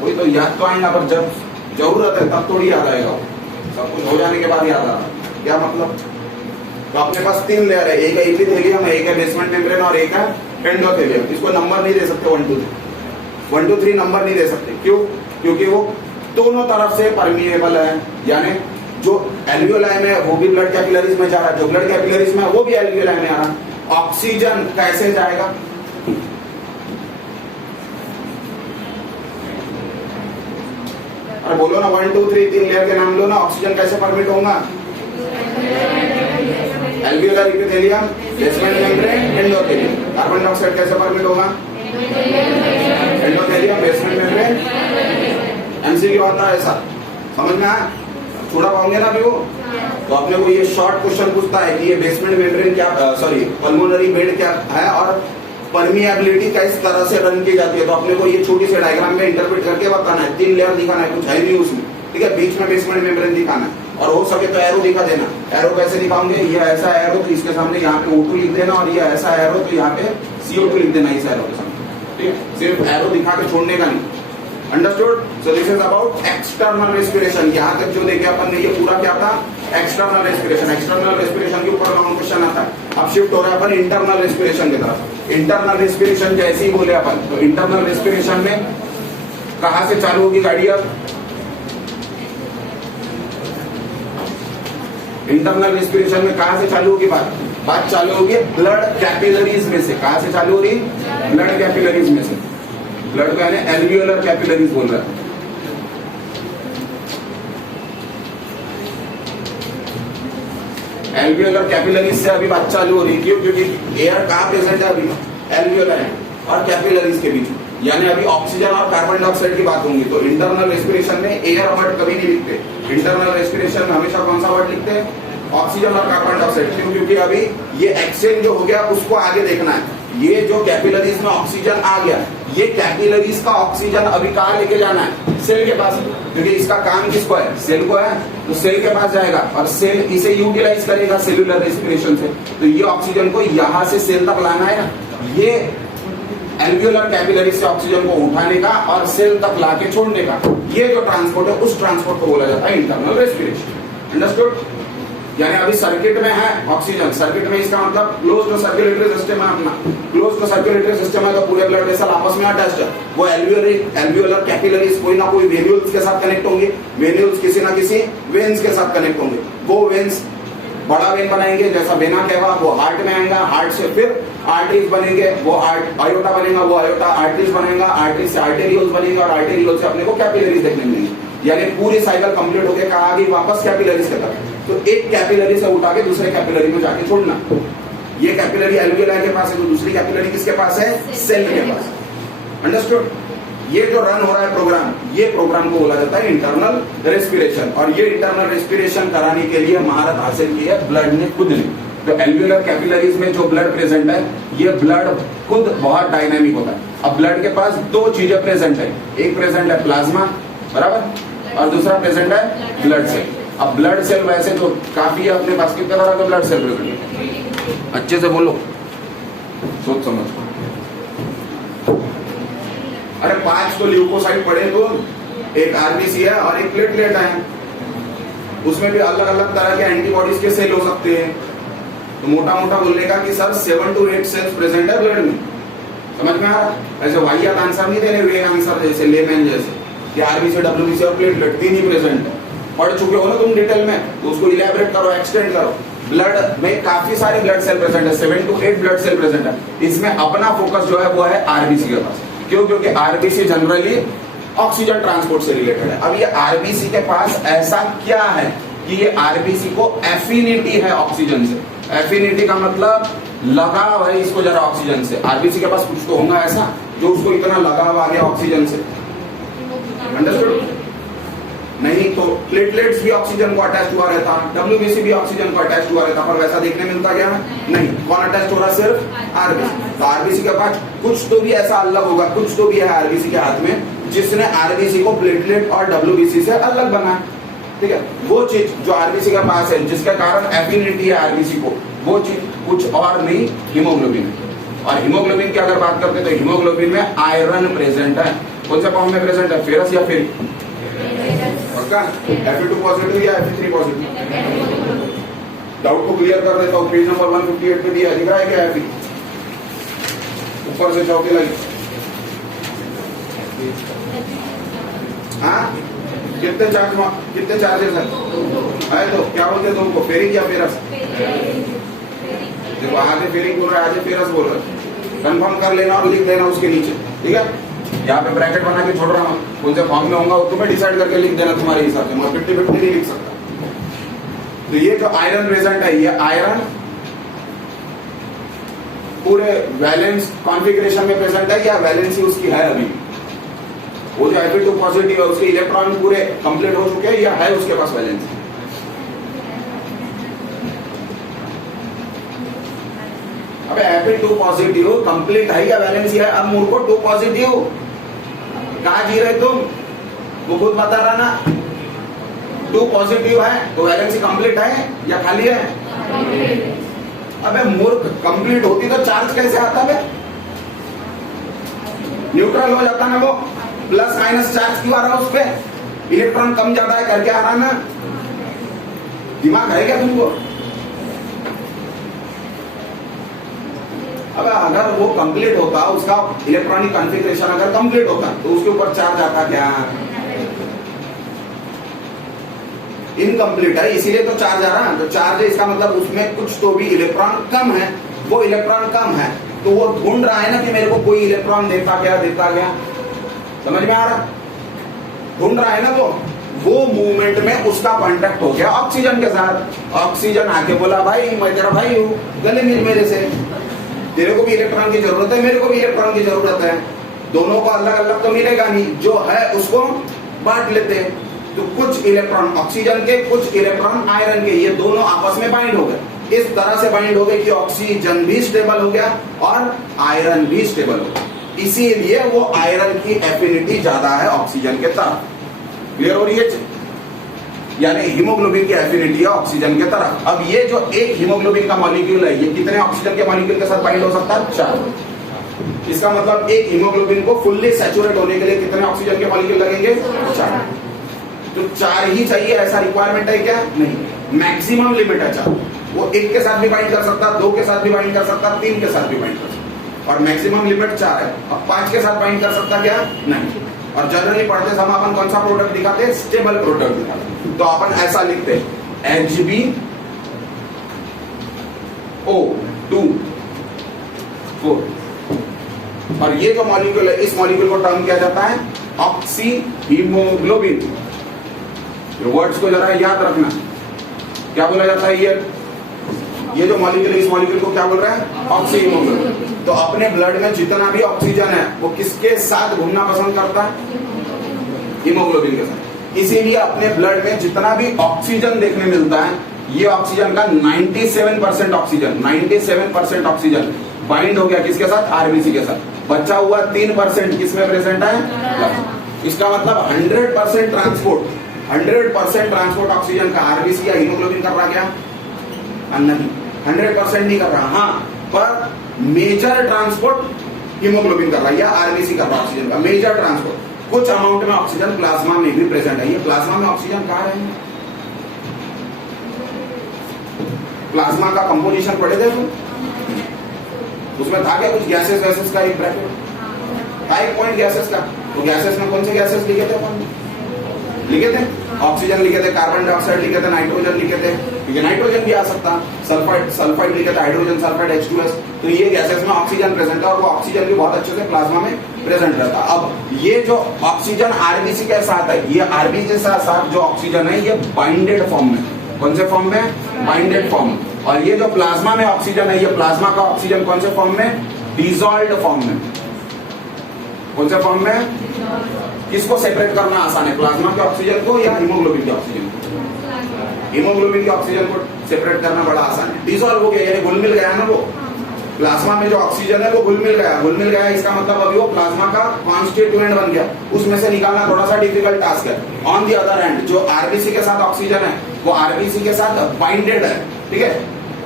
वही तो, याद तो आएगा पर जब जरूरत है तब थोड़ी याद आएगा, सब कुछ हो जाने के बाद याद आ रहा है। क्या मतलब? तो अपने पास 3 लेयर है, एक है एपिथेलियम, एक है बेसमेंट मेम्ब्रेन और एक है एंडोथेलियम। इसको नंबर नहीं दे सकते 1 2 3, 1 2 3 नंबर नहीं दे सकते। क्यों? क्योंकि वो दोनों तरफ से परमिएबल है, यानी जो एल्वियोलाई में वो भी ब्लड कैपिलरीज में जा रहा है, जो ब्लड कैपिलरीज में वो भी एल्वियोलाई में आ रहा है। ऑक्सीजन कैसे जाएगा? अरे बोलो ना, 1 2 3 3 लेयर के नाम लो ना। ऑक्सीजन कैसे परमिट होगा? Alveolar epithelium, basement membrane, endothelium. Carbon dioxide कैसे परमिट होगा? Endothelium, basement membrane. एमसीक्यू आता है ऐसा, समझ में आया? छोड़ा पाओगे ना अभी वो? तो अपने को ये शॉर्ट क्वेश्चन पूछता है कि ये बेसमेंट मेम्ब्रेन क्या, सॉरी पल्मोनरी बेड क्या है और परमिएबिलिटी किस तरह से रन की जाती है। तो अपने को ये छोटी सी डायग्राम में इंटरप्रेट करके बताना है। 3 लेयर दिखाना है, कुछ है नहीं उसमें, ठीक है? बीच में बेसमेंट मेम्ब्रेन दिखाना है और हो सके तो एरो दिखा देना। एरो कैसे दिखाओगे? ये ऐसा एरो तो इसके सामने यहाँ पे O2 लिख देना, और ये ऐसा एरो तो यहाँ पे CO2 लिख देना इस एरो के सामने, ठीक है? सिर्फ एरो दिखा के छोड़ने का नहीं। Understood? So this is about external respiration. यहाँ तक जो देखे अपन ने ये पूरा क्या था? External respiration. एक्सटर्नल रेस्पिरेशन के ऊपर लॉन्ग क्वेश्चन आता है। अब शिफ्ट हो रहा है अपन इंटरनल रेस्पिरेशन की तरफ। इंटरनल रेस्पिरेशन जैसे ही बोले अपन, तो इंटरनल रेस्पिरेशन में कहां से चालू होगी गाड़ी? अब इंटरनल रेस्पिरेशन में कहां से चालू होगी बात चालू होगी ब्लड कैपिलरीज में से। कहां से चालू हो रही? ब्लड कैपिलरीज में से। ब्लड को यानी एल्वियोलर कैपिलरीज बोल रहा है। एल्वियोलर कैपिलरीज से अभी बात चालू हो रही है। क्योंकि एयर कहां प्रेजेंट है? अभी एल्वियोलर है और कैपिलरीज के बीच, यानी अभी ऑक्सीजन और कार्बन डाइऑक्साइड की बात होंगी। तो इंटरनल रेस्पिरेशन में एयर वर्ड कभी नहीं लिखते। इंटरनल रेस्पिरेशन में हमेशा कौन सा वर्ड लिखते हैं? ऑक्सीजन और कार्बन डाइऑक्साइड। क्यों? क्योंकि अभी ये एक्सचेंज जो हो गया उसको आगे देखना है। ये जो कैपिलरीज में ऑक्सीजन आ गया, ये कैपिलरीज का ऑक्सीजन अभी कहाँ लेके जाना है? सेल के पास, क्योंकि इसका काम किसको है? सेल को है। तो सेल के पास जाएगा और सेल इसे यूटिलाइज करेगा सेल्यूलर रेस्पिरेशन से। तो ये ऑक्सीजन को यहाँ से सेल तक लाना है ना, ये एल्वियोलर कैपिलरी से ऑक्सीजन को उठाने का और सेल तक लाके छोड़ने का, ये जो ट्रांसपोर्ट है उस ट्रांसपोर्ट को बोला जाता है इंटरनल रेस्पिरेशन। अंडरस्टूड? यानी अभी सर्किट में है ऑक्सीजन, सर्किट में इसका मतलब क्लोज्ड सर्कुलेटरी सिस्टम है अपना। क्लोज्ड सर्कुलेटरी सिस्टम है तो पूरे ब्लड वेसल आपस में अटैच्ड है। वो एल्वियोलर कैपिलरीज कोई ना कोई वेन्यूल्स के साथ कनेक्ट होंगे, वेन्यूल्स किसी ना किसी वेन्स के साथ कनेक्ट होंगे। वो वेन्स बड़ा वेन बनाएंगे, जैसा वेना कहवा, वो हार्ट में आएगा, हार्ट से फिर आर्टरीज बनेंगे, वो आयोटा बनेगा, वो आयोटा आर्टरीज बनेगा, आर्टरीज से आर्टेरियोल्स बनेंगे और आर्टेरियोल से अपने को कैपिलरीज देखने मिलेंगे। यानी पूरी साइकिल कंप्लीट होकर कहा आ गई वापस कैपिलरीज के तरफ। तो एक कैपिलरी से उठा के दूसरे कैपिलरी में जाके छोड़ना। ये कैपिलरी एल्वियोलाई के पास है, तो दूसरी कैपिलरी किसके पास है? सेल के पास। अंडरस्टूड? ये जो रन हो रहा है प्रोग्राम, ये प्रोग्राम को बोला जाता है इंटरनल रेस्पिरेशन। और ये इंटरनल रेस्पिरेशन कराने के लिए महारत हासिल की है ब्लड ने खुद ने। तो एल्वियोलर कैपिलरीज में जो ब्लड प्रेजेंट है, ये ब्लड खुद बहुत डायनामिक होता है। अब ब्लड के पास 2 चीजें प्रेजेंट है, एक प्रेजेंट है प्लाज्मा, बराबर, और दूसरा प्रेजेंट है ब्लड सेल। अब ब्लड सेल वैसे तो काफी है अपने पास, कितने तरह का ब्लड सेल प्रेजेंट है? अच्छे से बोलो, सोच समझ। अरे 5 तो ल्यूकोसाइट पड़े, तो एक आरबीसी है और एक प्लेटलेट है। उसमें भी अलग अलग तरह के एंटीबॉडीज के सेल हो सकते हैं। तो मोटा मोटा बोलने का कि सर 7 to 8 सेल्स प्रेजेंट है ब्लड में। समझ में आ रहा? ऐसे वाहियात आंसर नहीं देने, वे आंसर जैसे लेमैन जैसे कि आरबीसी, डब्ल्यूबीसी और प्लेटलेट 3 ही प्रेजेंट है। पढ़ चुके हो ना तुम डिटेल में, तो उसको इलेबोरेट करो, एक्सटेंड करो। ब्लड में काफी सारे ब्लड सेल प्रेजेंट है, 7 to 8 ब्लड सेल प्रेजेंट है। इसमें अपना फोकस जो है वो है आरबीसी के पास। क्यों? क्योंकि आरबीसी जनरली ऑक्सीजन ट्रांसपोर्ट से रिलेटेड है। अब ये आरबीसी के पास ऐसा क्या है कि ये आरबीसी को एफिनिटी है ऑक्सीजन से। एफिनिटी का मतलब लगाव है इसको जरा ऑक्सीजन से। आरबीसी के पास कुछ तो होगा ऐसा जो उसको इतना लगाव आ गया ऑक्सीजन से। अंडरस्टूड? नहीं तो प्लेटलेट्स भी ऑक्सीजन को अटैच हुआ रहता, डब्ल्यूबीसी भी ऑक्सीजन को अटैच हुआ रहता, पर वैसा देखने मिलता क्या? नहीं। कौन अटैच हो रहा? सिर्फ आरबीसी। तो आरबीसी के पास कुछ तो भी ऐसा अलग होगा, कुछ तो भी है आरबीसी के हाथ में जिसने आरबीसी को प्लेटलेट और डब्ल्यूबीसी से अलग बनाया, ठीक है। वो चीज जो आरबीसी के पास है, जिसके कारण एफिनिटी है आरबीसी को, वो चीज कुछ और नहीं, हीमोग्लोबिन है। और हीमोग्लोबिन की अगर बात करते हैं तो हीमोग्लोबिन में आयरन प्रेजेंट है। कौन से फॉर्म में प्रेजेंट है? फेरस या फेरिक? पक्का? Fe2 पॉजिटिव या Fe3 पॉजिटिव? डाउट को क्लियर कर देता हूँ। पेज नंबर 158 पे दिया दिख रहा है क्या? Fe ऊपर से चौथी लाइन। हाँ, कितने चार्जेस है तो क्या बोलते हैं तुमको, फेरिक या फेरस? देखो आगे फेरिक बोल रहा है, आगे फेरस बोल रहा है। कंफर्म कर लेना और लिख देना उसके नीचे, ठीक है। यहाँ पे ब्रैकेट बना के छोड़ रहा हूँ, कौन से फॉर्म में होगा तुम्हें डिसाइड करके लिख देना तुम्हारे हिसाब से। मैं 50-50 नहीं लिख सकता। तो ये जो आयरन प्रेजेंट है, ये आयरन पूरे वैलेंस कॉन्फ़िगरेशन में प्रेजेंट है या वैलेंसी उसकी है अभी? वो जो Fe2 पॉजिटिव है उसके इलेक्ट्रॉन पूरे कंप्लीट हो चुके हैं या है उसके पास वैलेंसी? अबे Fe2 पॉजिटिव कंप्लीट है या वैलेंसी है? अब मूर्खो 2 पॉजिटिव कहाँ जी रहे तुम? वो खुद बता रहा ना, 2 पॉजिटिव है तो वैलेंसी कंप्लीट है या खाली है? अबे मूर्ख, कंप्लीट होती तो चार्ज कैसे आता है? न्यूट्रल हो जाता ना वो, प्लस माइनस चार्ज क्यों आ रहा उस पे? इलेक्ट्रॉन कम ज्यादा है करके आ रहा ना। दिमाग है क्या तुमको? अब अगर वो कंप्लीट होता, उसका इलेक्ट्रॉनिक कॉन्फ़िगरेशन अगर कंप्लीट होता तो उसके ऊपर चार्ज आता क्या? इनकम्प्लीट है इसीलिए तो चार्ज आ रहा है। तो चार्ज है इसका मतलब उसमें कुछ तो भी इलेक्ट्रॉन कम है। वो इलेक्ट्रॉन कम है तो वो ढूंढ रहा है ना कि मेरे को कोई इलेक्ट्रॉन देता गया। समझ में आ रहा? ढूंढ रहा है ना वो मूवमेंट में उसका कांटेक्ट हो गया ऑक्सीजन के साथ। ऑक्सीजन आके बोला भाई मैं तेरा भाई हूँ, गले मिल मेरे से, तेरे को भी इलेक्ट्रॉन की जरूरत है, मेरे को भी इलेक्ट्रॉन की जरूरत है। दोनों को अलग अलग तो मिलेगा नहीं, जो है उसको बांट लेते हैं। तो कुछ इलेक्ट्रॉन ऑक्सीजन के, कुछ इलेक्ट्रॉन आयरन के, ये दोनों आपस में बाइंड हो गए। इस तरह से बाइंड हो गए कि ऑक्सीजन भी स्टेबल हो गया और आयरन भी स्टेबल हो गया। इसीलिए वो आयरन की एफिनिटी ज्यादा है ऑक्सीजन के तरफ। क्लियर हो रही है? यानी हीमोग्लोबिन की एफिनिटी है ऑक्सीजन के तरफ। अब ये जो एक हीमोग्लोबिन का मॉलिक्यूल है, ये कितने ऑक्सीजन के मॉलिक्यूल के साथ बाइंड हो सकता है? 4। इसका मतलब एक हीमोग्लोबिन को फुल्ली सैचुरेट होने के लिए कितने ऑक्सीजन के मॉलिक्यूल लगेंगे? 4। तो 4 ही चाहिए ऐसा रिक्वायरमेंट है क्या? नहीं, मैक्सिमम लिमिट है 4। वो 1 के साथ भी बाइंड कर सकता, 2 के साथ भी बाइंड कर सकता, 3 के साथ भी बाइंड कर सकता, और मैक्सिमम लिमिट 4 है। अब 5 के साथ बाइंड कर सकता क्या? नहीं। और जनरली पढ़ते समय अपन कौन सा प्रोडक्ट दिखाते? स्टेबल प्रोडक्ट दिखाते। तो अपन ऐसा लिखते HbO2 4। और ये जो मॉलिक्यूल है, इस मॉलिक्यूल को टर्म किया जाता है ऑक्सी हीमोग्लोबिन। वर्ड्स को जरा याद रखना, क्या बोला जाता है? ये जो मॉलिक्यूल है, इस मॉलिक्यूल को क्या बोल रहा है? Oxy haemoglobin. तो अपने ब्लड में जितना भी ऑक्सीजन है वो किसके साथ घूमना पसंद करता है? हीमोग्लोबिन के साथ। इसीलिए अपने ब्लड में जितना भी ऑक्सीजन देखने मिलता है, ये ऑक्सीजन का 97% ऑक्सीजन बाइंड हो गया किसके साथ? आरबीसी के साथ। बचा हुआ 3% किसमें प्रेजेंट है? इसका मतलब 100% ट्रांसपोर्ट ऑक्सीजन का आरबीसी या हीमोग्लोबिन कर रहा क्या? नहीं, 100% नहीं कर रहा। हाँ, पर मेजर ट्रांसपोर्ट हीमोग्लोबिन कर रहा है या आरबीसी कर रहा है ऑक्सीजन का मेजर ट्रांसपोर्ट। कुछ अमाउंट में ऑक्सीजन प्लाज्मा में भी प्रेजेंट है। ये प्लाज्मा में ऑक्सीजन कहाँ है? प्लाज्मा का कंपोजिशन पढ़े थे तुम? उसमें था क्या कुछ गैसेस वैसेस का एक ब्रैकेट था, एक पॉइंट गैसेस का। तो गैसेस में कौन से गैसेस लिखे थे अपन? लिखे थे ऑक्सीजन लिखे थे, कार्बन डाइऑक्साइड लिखे थे, नाइट्रोजन लिखे थे, क्योंकि नाइट्रोजन भी आ सकता, सल्फाइड लिखे थे, हाइड्रोजन सल्फाइड H2S। तो ये गैसेस में ऑक्सीजन प्रेजेंट है और वो ऑक्सीजन भी बहुत अच्छे से प्लाज्मा में प्रेजेंट रहता। अब ये जो ऑक्सीजन आरबीसी के साथ है, ये आरबीसी के साथ जो ऑक्सीजन है ये बाइंडेड फॉर्म में, कौन से फॉर्म में? Binded form. और ये जो प्लाज्मा में ऑक्सीजन है, ये प्लाज्मा का ऑक्सीजन कौन से फॉर्म में? डिसॉल्व्ड फॉर्म में। कौन से फॉर्म में? किसको सेपरेट करना आसान है, प्लाज्मा के ऑक्सीजन को या हीमोग्लोबिन के ऑक्सीजन को? हीमोग्लोबिन के ऑक्सीजन को सेपरेट करना बड़ा आसान है। डिसॉल्व हो गया यानी घुल मिल गया ना वो, प्लाज्मा में जो ऑक्सीजन है वो घुल मिल गया, इसका मतलब अभी वो प्लाज्मा का कॉन्स्टिट्यूएंट बन गया, उसमें से निकालना थोड़ा सा डिफिकल्ट टास्क है। ऑन दी अदर हैंड जो आरबीसी के साथ ऑक्सीजन है वो आरबीसी के साथ बाइंडेड है, ठीक है।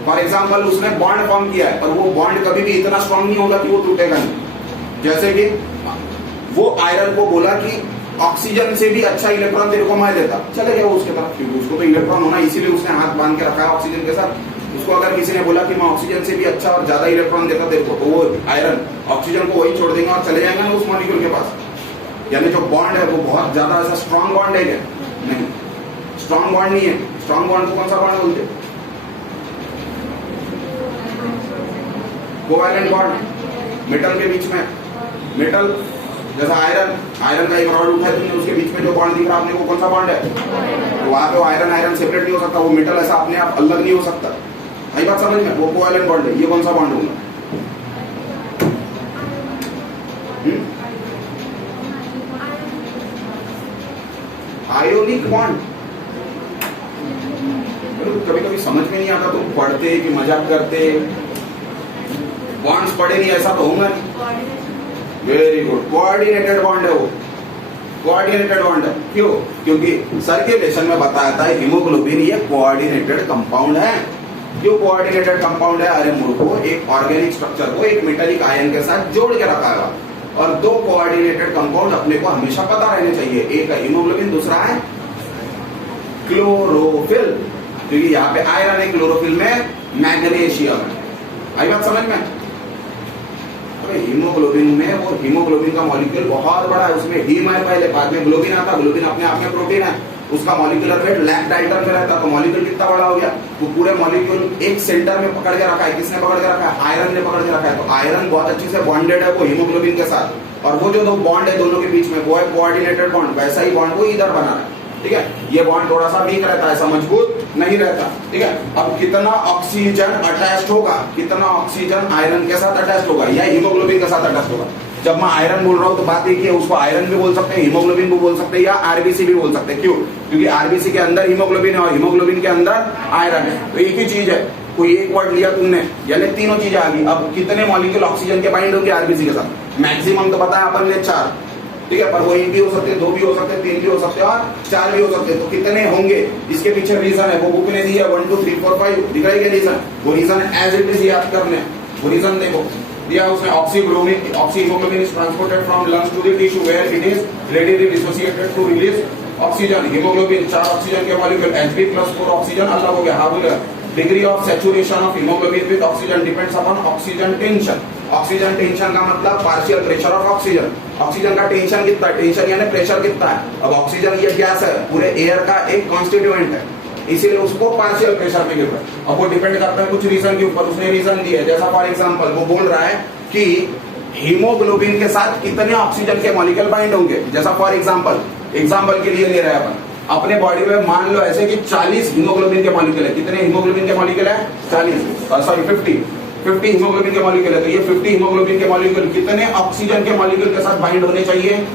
फॉर एग्जाम्पल उसने बॉन्ड फॉर्म किया है, पर वो बॉन्ड कभी भी इतना स्ट्रांग नहीं होगा कि वो टूटेगा नहीं। जैसे कि वो आयरन को बोला कि ऑक्सीजन से भी अच्छा इलेक्ट्रॉन तेरे को मैं देता, चले गया वो उसके तरफ, क्योंकि उसको तो इलेक्ट्रॉन होना, इसीलिए उसने हाथ बांध के रखा है ऑक्सीजन के साथ। उसको अगर किसी ने बोला कि मैं ऑक्सीजन से भी अच्छा और ज्यादा इलेक्ट्रॉन देता तेरे को, तो वो आयरन ऑक्सीजन को वही छोड़ देंगे और चले जाएंगे ना उस मॉलिक्यूल के पास। यानी जो बॉन्ड है वो बहुत ज्यादा ऐसा स्ट्रॉन्ग बॉन्ड है क्या? नहीं, स्ट्रॉन्ग बॉन्ड नहीं है। स्ट्रॉन्ग बॉन्ड को कौन सा बॉन्ड बोलते हैं? Covalent bond. मेटल के बीच में, मेटल जैसा आयरन का एक रॉड उठाया तुमने, उसके बीच में जो बॉन्ड दिख रहा आपने, वो कौन सा बॉन्ड है? तो वहां पे आयरन सेपरेट नहीं हो सकता, वो मेटल ऐसा अपने आप अलग नहीं हो सकता। आई बात समझ में? वो कोवैलेंट बॉन्ड है। ये कौन सा बॉन्ड होगा? Ionic bond. कभी कभी समझ में नहीं आता, तुम पढ़ते कि मजाक करते, बॉन्ड्स पढ़े नहीं ऐसा तो होगा नहीं। वेरी गुड, कोऑर्डिनेटेड बॉन्ड है वो, कोऑर्डिनेटेड बॉन्ड है। क्यों? क्योंकि सर्कुलेशन में बताया था हीमोग्लोबिन ये कोऑर्डिनेटेड कंपाउंड है। क्यों कोऑर्डिनेटेड कंपाउंड है? अरे मूर्खो, एक ऑर्गेनिक स्ट्रक्चर को एक मेटेलिक आयन के साथ जोड़ के रखा है, और दो कोऑर्डिनेटेड कंपाउंड अपने को हमेशा पता रहने चाहिए। एक है हीमोग्लोबिन, दूसरा है क्लोरोफिल, क्योंकि यहाँ पे आयरन है, क्लोरोफिल में मैग्नीशियम है। आई बात समझ में? हीमोग्लोबिन में, वो हीमोग्लोबिन का मॉलिक्यूल बहुत बड़ा है, उसमें हीम है पहले, बाद में ग्लोबिन आता। ग्लोबिन अपने आप में प्रोटीन है, उसका मॉलिक्यूलर वेट लैक डाल्टन में रहता, तो मॉलिक्यूल कितना बड़ा हो गया? वो पूरे मॉलिक्यूल एक सेंटर में पकड़ के रखा है। किसने पकड़ के रखा है? आयरन ने पकड़ के रखा है। तो आयरन बहुत अच्छी से बॉन्डेड है वो हीमोग्लोबिन के साथ, और वो जो दो बॉन्ड है दोनों के बीच में वो है कोऑर्डिनेटेड बॉन्ड। वैसा ही बॉन्ड को इधर बना है, ठीक है। ये बॉन्ड थोड़ा सा वीक रहता है, ऐसा मजबूत नहीं रहता, ठीक है। अब कितना ऑक्सीजन अटैच्ड होगा, कितना ऑक्सीजन आयरन के साथ अटैच्ड होगा या हीमोग्लोबिन के साथ अटैच्ड होगा? जब मैं आयरन बोल रहा हूं तो बात एक ही है, उसको आयरन भी बोल सकते हैं, हीमोग्लोबिन भी बोल सकते हैं, या आरबीसी भी बोल सकते हैं। क्यों? क्योंकि आरबीसी के अंदर हीमोग्लोबिन है और हीमोग्लोबिन के अंदर आयरन है, तो एक ही चीज है। कोई एक वर्ड लिया तुमने, यानी तीनों चीजें आ गई। अब कितने मॉलिक्यूल ऑक्सीजन के बाइंड होंगे आरबीसी के साथ? मैक्सिमम तो बताया अपन ने 4, ठीक है, पर वो 1 भी हो सकते हैं, 2 भी हो सकते हैं, 3 भी हो सकते हैं और 4 भी हो सकते हैं। तो कितने होंगे इसके पीछे रीजन है, वो बुक ने दी है 1 2 3 4 5, दिख रहा है क्या रीजन? वो रीजन एज इट इज याद करने, वो रीजन देखो दिया उसने। Oxyhaemoglobin is transported from lungs to the tissue where it is readily dissociated to release oxygen. Haemoglobin 4 oxygen के मॉलिक्यूल, Hb+4 ऑक्सीजन अलग हो गया। हाँ बोला, degree of saturation of haemoglobin with oxygen depends upon oxygen tension. Oxygen tension का मतलब partial pressure of oxygen. Oxygen का tension कितना है? टेंशन यानी प्रेशर कितना है? अब ऑक्सीजन ये गैस है, पूरे एयर का एक कॉन्स्टिट्यूएंट है, इसीलिए उसको पार्शियल प्रेशर पे गिर रहा है। अब वो डिपेंड करता है कुछ रीजन के ऊपर, उसने रीजन दिया है। जैसा फॉर एग्जांपल वो बोल रहा है कि हीमोग्लोबिन के साथ कितने ऑक्सीजन के मॉलिक्यूल बाइंड होंगे। जैसा फॉर एग्जांपल के लिए ले रहे हैं अपन, अपने बॉडी में मान लो ऐसे कि 40 हीमोग्लोबिन के मॉलिक्यूल है। कितने हीमोग्लोबिन के मॉलिक्यूल है? 40, सॉरी 50 हीमोग्लोबिन के मॉलिक्यूल है। तो ये 50 हीमोग्लोबिन के मॉलिक्यूल कितने ऑक्सीजन के मॉलिक्यूल के साथ बाइंड होने चाहिए?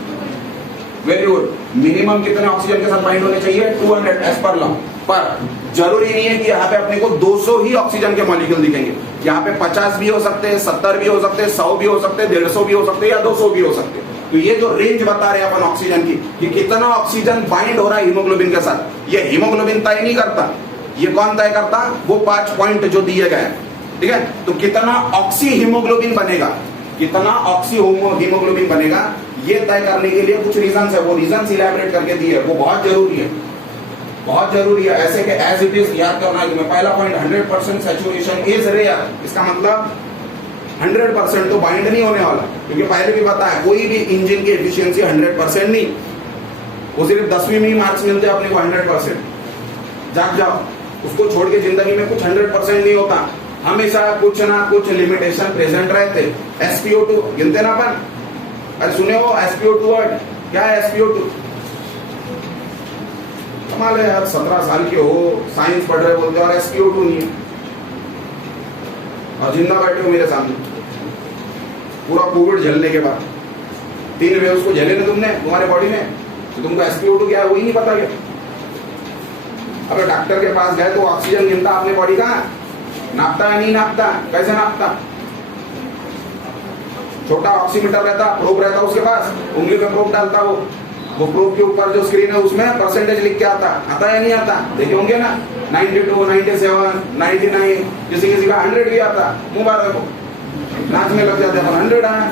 वेरी गुड, मिनिमम कितने ऑक्सीजन के साथ बाइंड होने चाहिए? 200 एज पर लॉ। पर जरूरी नहीं है कि यहाँ पे अपने को 200 ही ऑक्सीजन के मॉलिक्यूल दिखेंगे। यहाँ पे 50 भी हो सकते हैं, 70 भी हो सकते हैं, 100 भी हो सकते हैं, 150 भी हो सकते हैं या 200 भी हो सकते हैं। तो ये जो रेंज बता रहे हैं अपन ऑक्सीजन की, कि कितना ऑक्सीजन बाइंड हो रहा है हीमोग्लोबिन के साथ, ये हीमोग्लोबिन तय नहीं करता। ये कौन तय करता? वो 5 पॉइंट जो दिए गए, ठीक है। तो कितना ऑक्सी हीमोग्लोबिन बनेगा, कितना ऑक्सी हीमोग्लोबिन बनेगा, ये तय करने के लिए कुछ रीजन है, वो रीजन इलैबोरेट करके दिए, वो बहुत जरूरी है, बहुत जरूरी है। ऐसे कि एज इट इज याद करना है तुम्हें। पहला पॉइंट, 100% सैचुरेशन इज रेयर। इसका मतलब 100% तो बाइंड नहीं होने वाला, क्योंकि पहले भी बताया कोई भी इंजन की एफिशिएंसी 100% नहीं, वो सिर्फ 10वीं में ही मार्क्स मिलते हैं अपने को 100%। जाग जाओ, उसको छोड़ के जिंदगी में कुछ 100% नहीं होता, हमेशा कुछ ना कुछ लिमिटेशन प्रेजेंट रहते। SpO2 गिनते ना अपन, अरे सुने हो SpO2 वर्ड? क्या है SpO2? कमाल है यार, 17 साल के हो, साइंस पढ़ रहे बोलते और SpO2 नहीं है, और जिंदा बैठे हो मेरे सामने। पूरा कोविड झेलने के बाद 3 वेव्स को झेले ना तुमने तुम्हारे बॉडी में, तो तुमको SpO2 क्या है वही नहीं पता क्या? अबे डॉक्टर के पास गए तो ऑक्सीजन गिनता अपने बॉडी का, नापता है नहीं नापता? कैसे नापता? छोटा ऑक्सीमीटर रहता, प्रोब रहता उसके पास, उंगली में प्रोब डालता, वो प्रोब के ऊपर जो स्क्रीन है उसमें परसेंटेज लिख के आता है या नहीं आता, देखे होंगे ना, 92, 97, 99, किसी किसी का 100 भी आता, मुबारक हो, नाचने लग जाते हैं, 100 आया,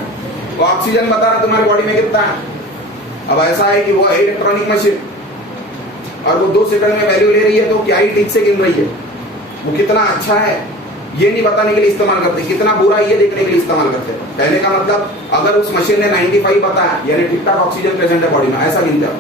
वो ऑक्सीजन बता रहा तुम्हारी बॉडी में कितना है। अब ऐसा है कि वो है इलेक्ट्रॉनिक मशीन और वो 2 सेकंड में वैल्यू ले रही है, तो क्या ही ठीक से गिन रही है, वो कितना अच्छा है ये नहीं बताने के लिए इस्तेमाल करते, कितना बुरा ये देखने के लिए इस्तेमाल करते हैं। कहने का मतलब अगर उस मशीन ने 95 बताया यानी ठीक ठाक ऑक्सीजन प्रेजेंट है बॉडी में, ऐसा गिनते हैं।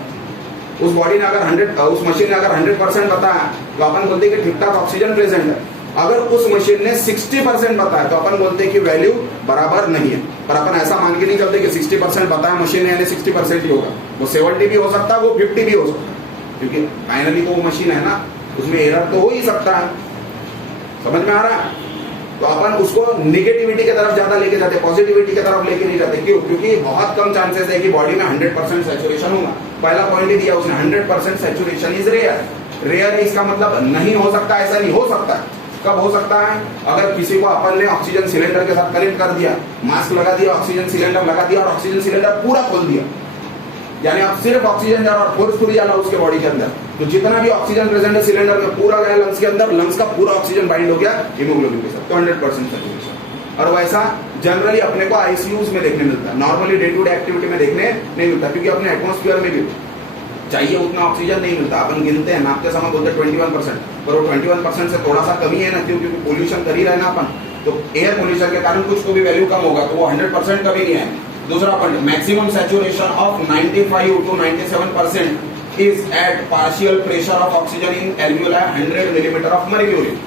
उस बॉडी ने अगर 100, उस मशीन ने अगर 100% बताया तो अपन बोलते हैं कि ठीक ठाक ऑक्सीजन प्रेजेंट है। अगर उस मशीन ने 60% बताया तो अपन बोलते हैं कि वैल्यू बराबर नहीं है। पर अपन ऐसा मान के नहीं चलते कि 60% बताया मशीन ने यानी 60% ही होगा, वो 70 भी हो सकता है, वो 50 भी हो सकता है, क्योंकि फाइनली तो वो मशीन है ना, उसमें एरर तो हो ही सकता है। समझ में आ रहा है? तो अपन उसको निगेटिविटी की तरफ ज्यादा लेके जाते, पॉजिटिविटी की तरफ लेके नहीं जाते। क्यों? क्योंकि बहुत कम चांसेस है कि बॉडी में 100% सैचुरेशन होगा। पहला पॉइंट ही दिया उसने, 100% सैचुरेशन इज रेयर। रेयर है इसका मतलब नहीं हो सकता, ऐसा नहीं हो सकता। कब हो सकता है? अगर किसी को अपन ने ऑक्सीजन सिलेंडर के साथ कनेक्ट कर दिया, मास्क लगा दिया, ऑक्सीजन सिलेंडर लगा दिया और ऑक्सीजन सिलेंडर पूरा खोल दिया, यानी आप सिर्फ ऑक्सीजन जा रहा और फोर्सफुली जाला उसके बॉडी के अंदर, तो जितना भी ऑक्सीजन प्रेजेंट है सिलेंडर में पूरा गया लंग्स के अंदर, लंग्स का पूरा ऑक्सीजन बाइंड हो गया हीमोग्लोबिन के साथ, तो 100% सैचुरेशन। और वैसा जनरली अपने को आईसीयूज में देखने मिलता है, normally day to day activity में देखने नहीं मिलता, क्योंकि अपने एटमोस्फियर में भी चाहिए उतना ऑक्सीजन नहीं मिलता। अपन गिनते हैं, नापते समय बोलते 21%, पर वो 21% से थोड़ा सा कमी है ना, क्योंकि पोल्यूशन कर ही रहे ना अपन, तो एयर पोल्यूशन के कारण कुछ को भी वैल्यू कम होगा, तो वो 100% कभी नहीं है। दूसरा point, maximum saturation of 95 to 97% is at partial pressure of oxygen in alveoli 100 millimetre of mercury,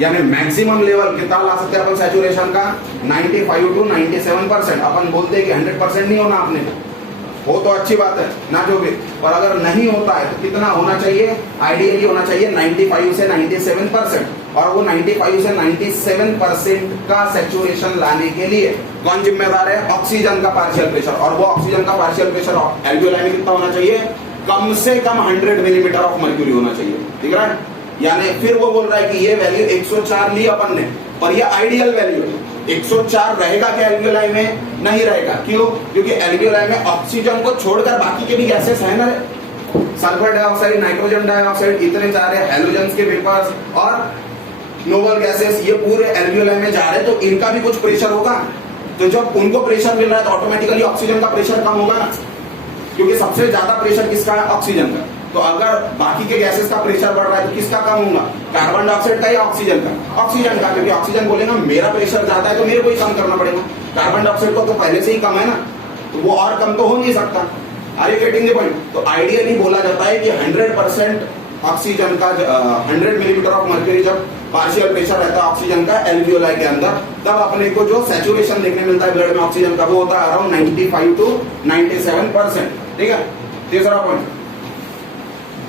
यानी मैक्सिमम लेवल कितना ला सकते हैं अपन सैचुरेशन का, 95 to 97%। अपन बोलते हैं कि 100% नहीं होना आपने, वो तो अच्छी बात है ना जो भी, पर अगर नहीं होता है तो कितना होना चाहिए? आइडियली होना चाहिए 95 से 97%, और वो 95 से 97% का सैचुरेशन लाने के लिए कौन जिम्मेदार है? ऑक्सीजन का पार्शियल प्रेशर। और वो ऑक्सीजन का पार्शियल प्रेशर एल्वियोलाई में कितना होना चाहिए? कम से कम 100 मिलीमीटर ऑफ मर्क्यूरी होना चाहिए। ठीक है? यानी फिर वो बोल रहा है कि ये वैल्यू 104 ली अपन ने, पर ये आइडियल वैल्यू है। 104 रहेगा क्या एल्वियोलाई में? नहीं रहेगा। क्यों? क्योंकि एल्वियोलाई में ऑक्सीजन को छोड़कर बाकी के भी गैसेस है ना, सल्फर डाइऑक्साइड, नाइट्रोजन डाइऑक्साइड, इतने सारे हैलोजन्स के वेपर्स और नोबल गैसेस, ये पूरे एल्वियोलाई में जा रहे हैं, तो इनका भी कुछ प्रेशर होगा। तो जब उनको प्रेशर मिल रहा है तो ऑटोमेटिकली ऑक्सीजन का प्रेशर कम होगा ना, क्योंकि सबसे ज्यादा प्रेशर किसका है? ऑक्सीजन का। तो अगर बाकी के गैसेस का प्रेशर बढ़ रहा है तो किसका कम होगा? कार्बन डाइऑक्साइड का या ऑक्सीजन का? ऑक्सीजन का, क्योंकि ऑक्सीजन बोलेगा मेरा प्रेशर ज्यादा है तो मेरे को ही कम करना पड़ेगा। कार्बन डाइऑक्साइड को तो पहले से ही कम है ना, तो वो और कम तो हो नहीं सकता। Are you getting the point? तो आइडियली बोला जाता है कि 100% ऑक्सीजन का 100 मिलीमीटर ऑफ मर्क्यूरी जब पार्शियल प्रेशर रहता है ऑक्सीजन का एल्वियोलाई के अंदर, तब अपने को जो सैचुरेशन देखने मिलता है ब्लड में ऑक्सीजन का, वो होता है अराउंड 95 to 97%। ठीक है? तीसरा point,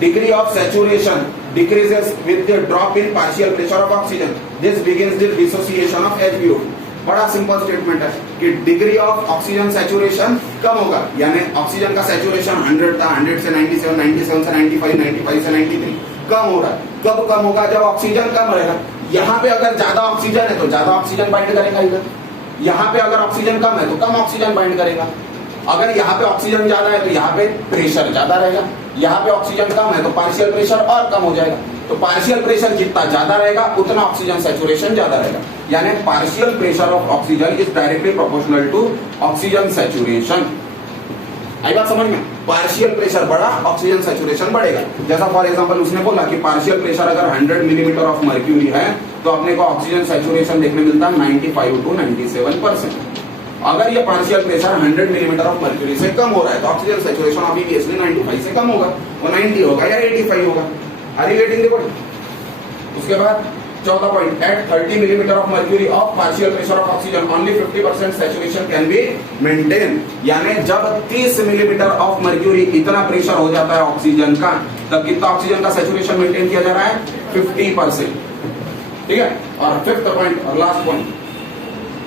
degree of saturation decreases with the drop in partial pressure of oxygen. This begins the dissociation of HBO। बड़ा सिंपल स्टेटमेंट है कि डिग्री ऑफ ऑक्सीजन सैचुरेशन कम होगा, यानी ऑक्सीजन का सैचुरेशन 100 था, 100 से 97, 97 से 95, 95 से 93 कम हो रहा है। कब कम होगा? जब ऑक्सीजन कम रहेगा। यहाँ पे अगर ज्यादा ऑक्सीजन है तो ज्यादा ऑक्सीजन बाइंड करेगा इधर, यहाँ पे अगर ऑक्सीजन कम है तो कम ऑक्सीजन बाइंड करेगा। अगर यहाँ पे ऑक्सीजन ज्यादा है तो यहाँ पे प्रेशर ज्यादा रहेगा, यहाँ पे ऑक्सीजन कम है तो पार्शियल प्रेशर और कम हो जाएगा। तो पार्शियल प्रेशर जितना ज्यादा रहेगा उतना ऑक्सीजन सैचुरेशन ज्यादा रहेगा, यानी partial pressure of oxygen is directly proportional to oxygen saturation. आई बात समझ में? पार्शियल प्रेशर बढ़ा, ऑक्सीजन सैचुरेशन बढ़ेगा। जैसा फॉर एग्जांपल उसने बोला कि पार्शियल प्रेशर अगर 100 मिलीमीटर ऑफ मर्क्यूरी है तो अपने को ऑक्सीजन सैचुरेशन देखने मिलता है 95 to 97%। अगर ये partial pressure 100 millimetre of mercury से कम हो रहा है तो ऑक्सीजन सैचुरेशन ऑब्वियसली 95 से कम होगा, वो 90 होगा या 85 होगा। Are you getting the point? उसके बाद चौथा point, at 30 millimetre of mercury of partial pressure of oxygen only 50% saturation can be maintain. यानी जब 30 मिलीमीटर ऑफ मर्क्यूरी इतना प्रेशर हो जाता है ऑक्सीजन का, तब कितना ऑक्सीजन का सैचुरेशन मेंटेन किया जा रहा है? 50%। ठीक है? और फिफ्थ पॉइंट और last point,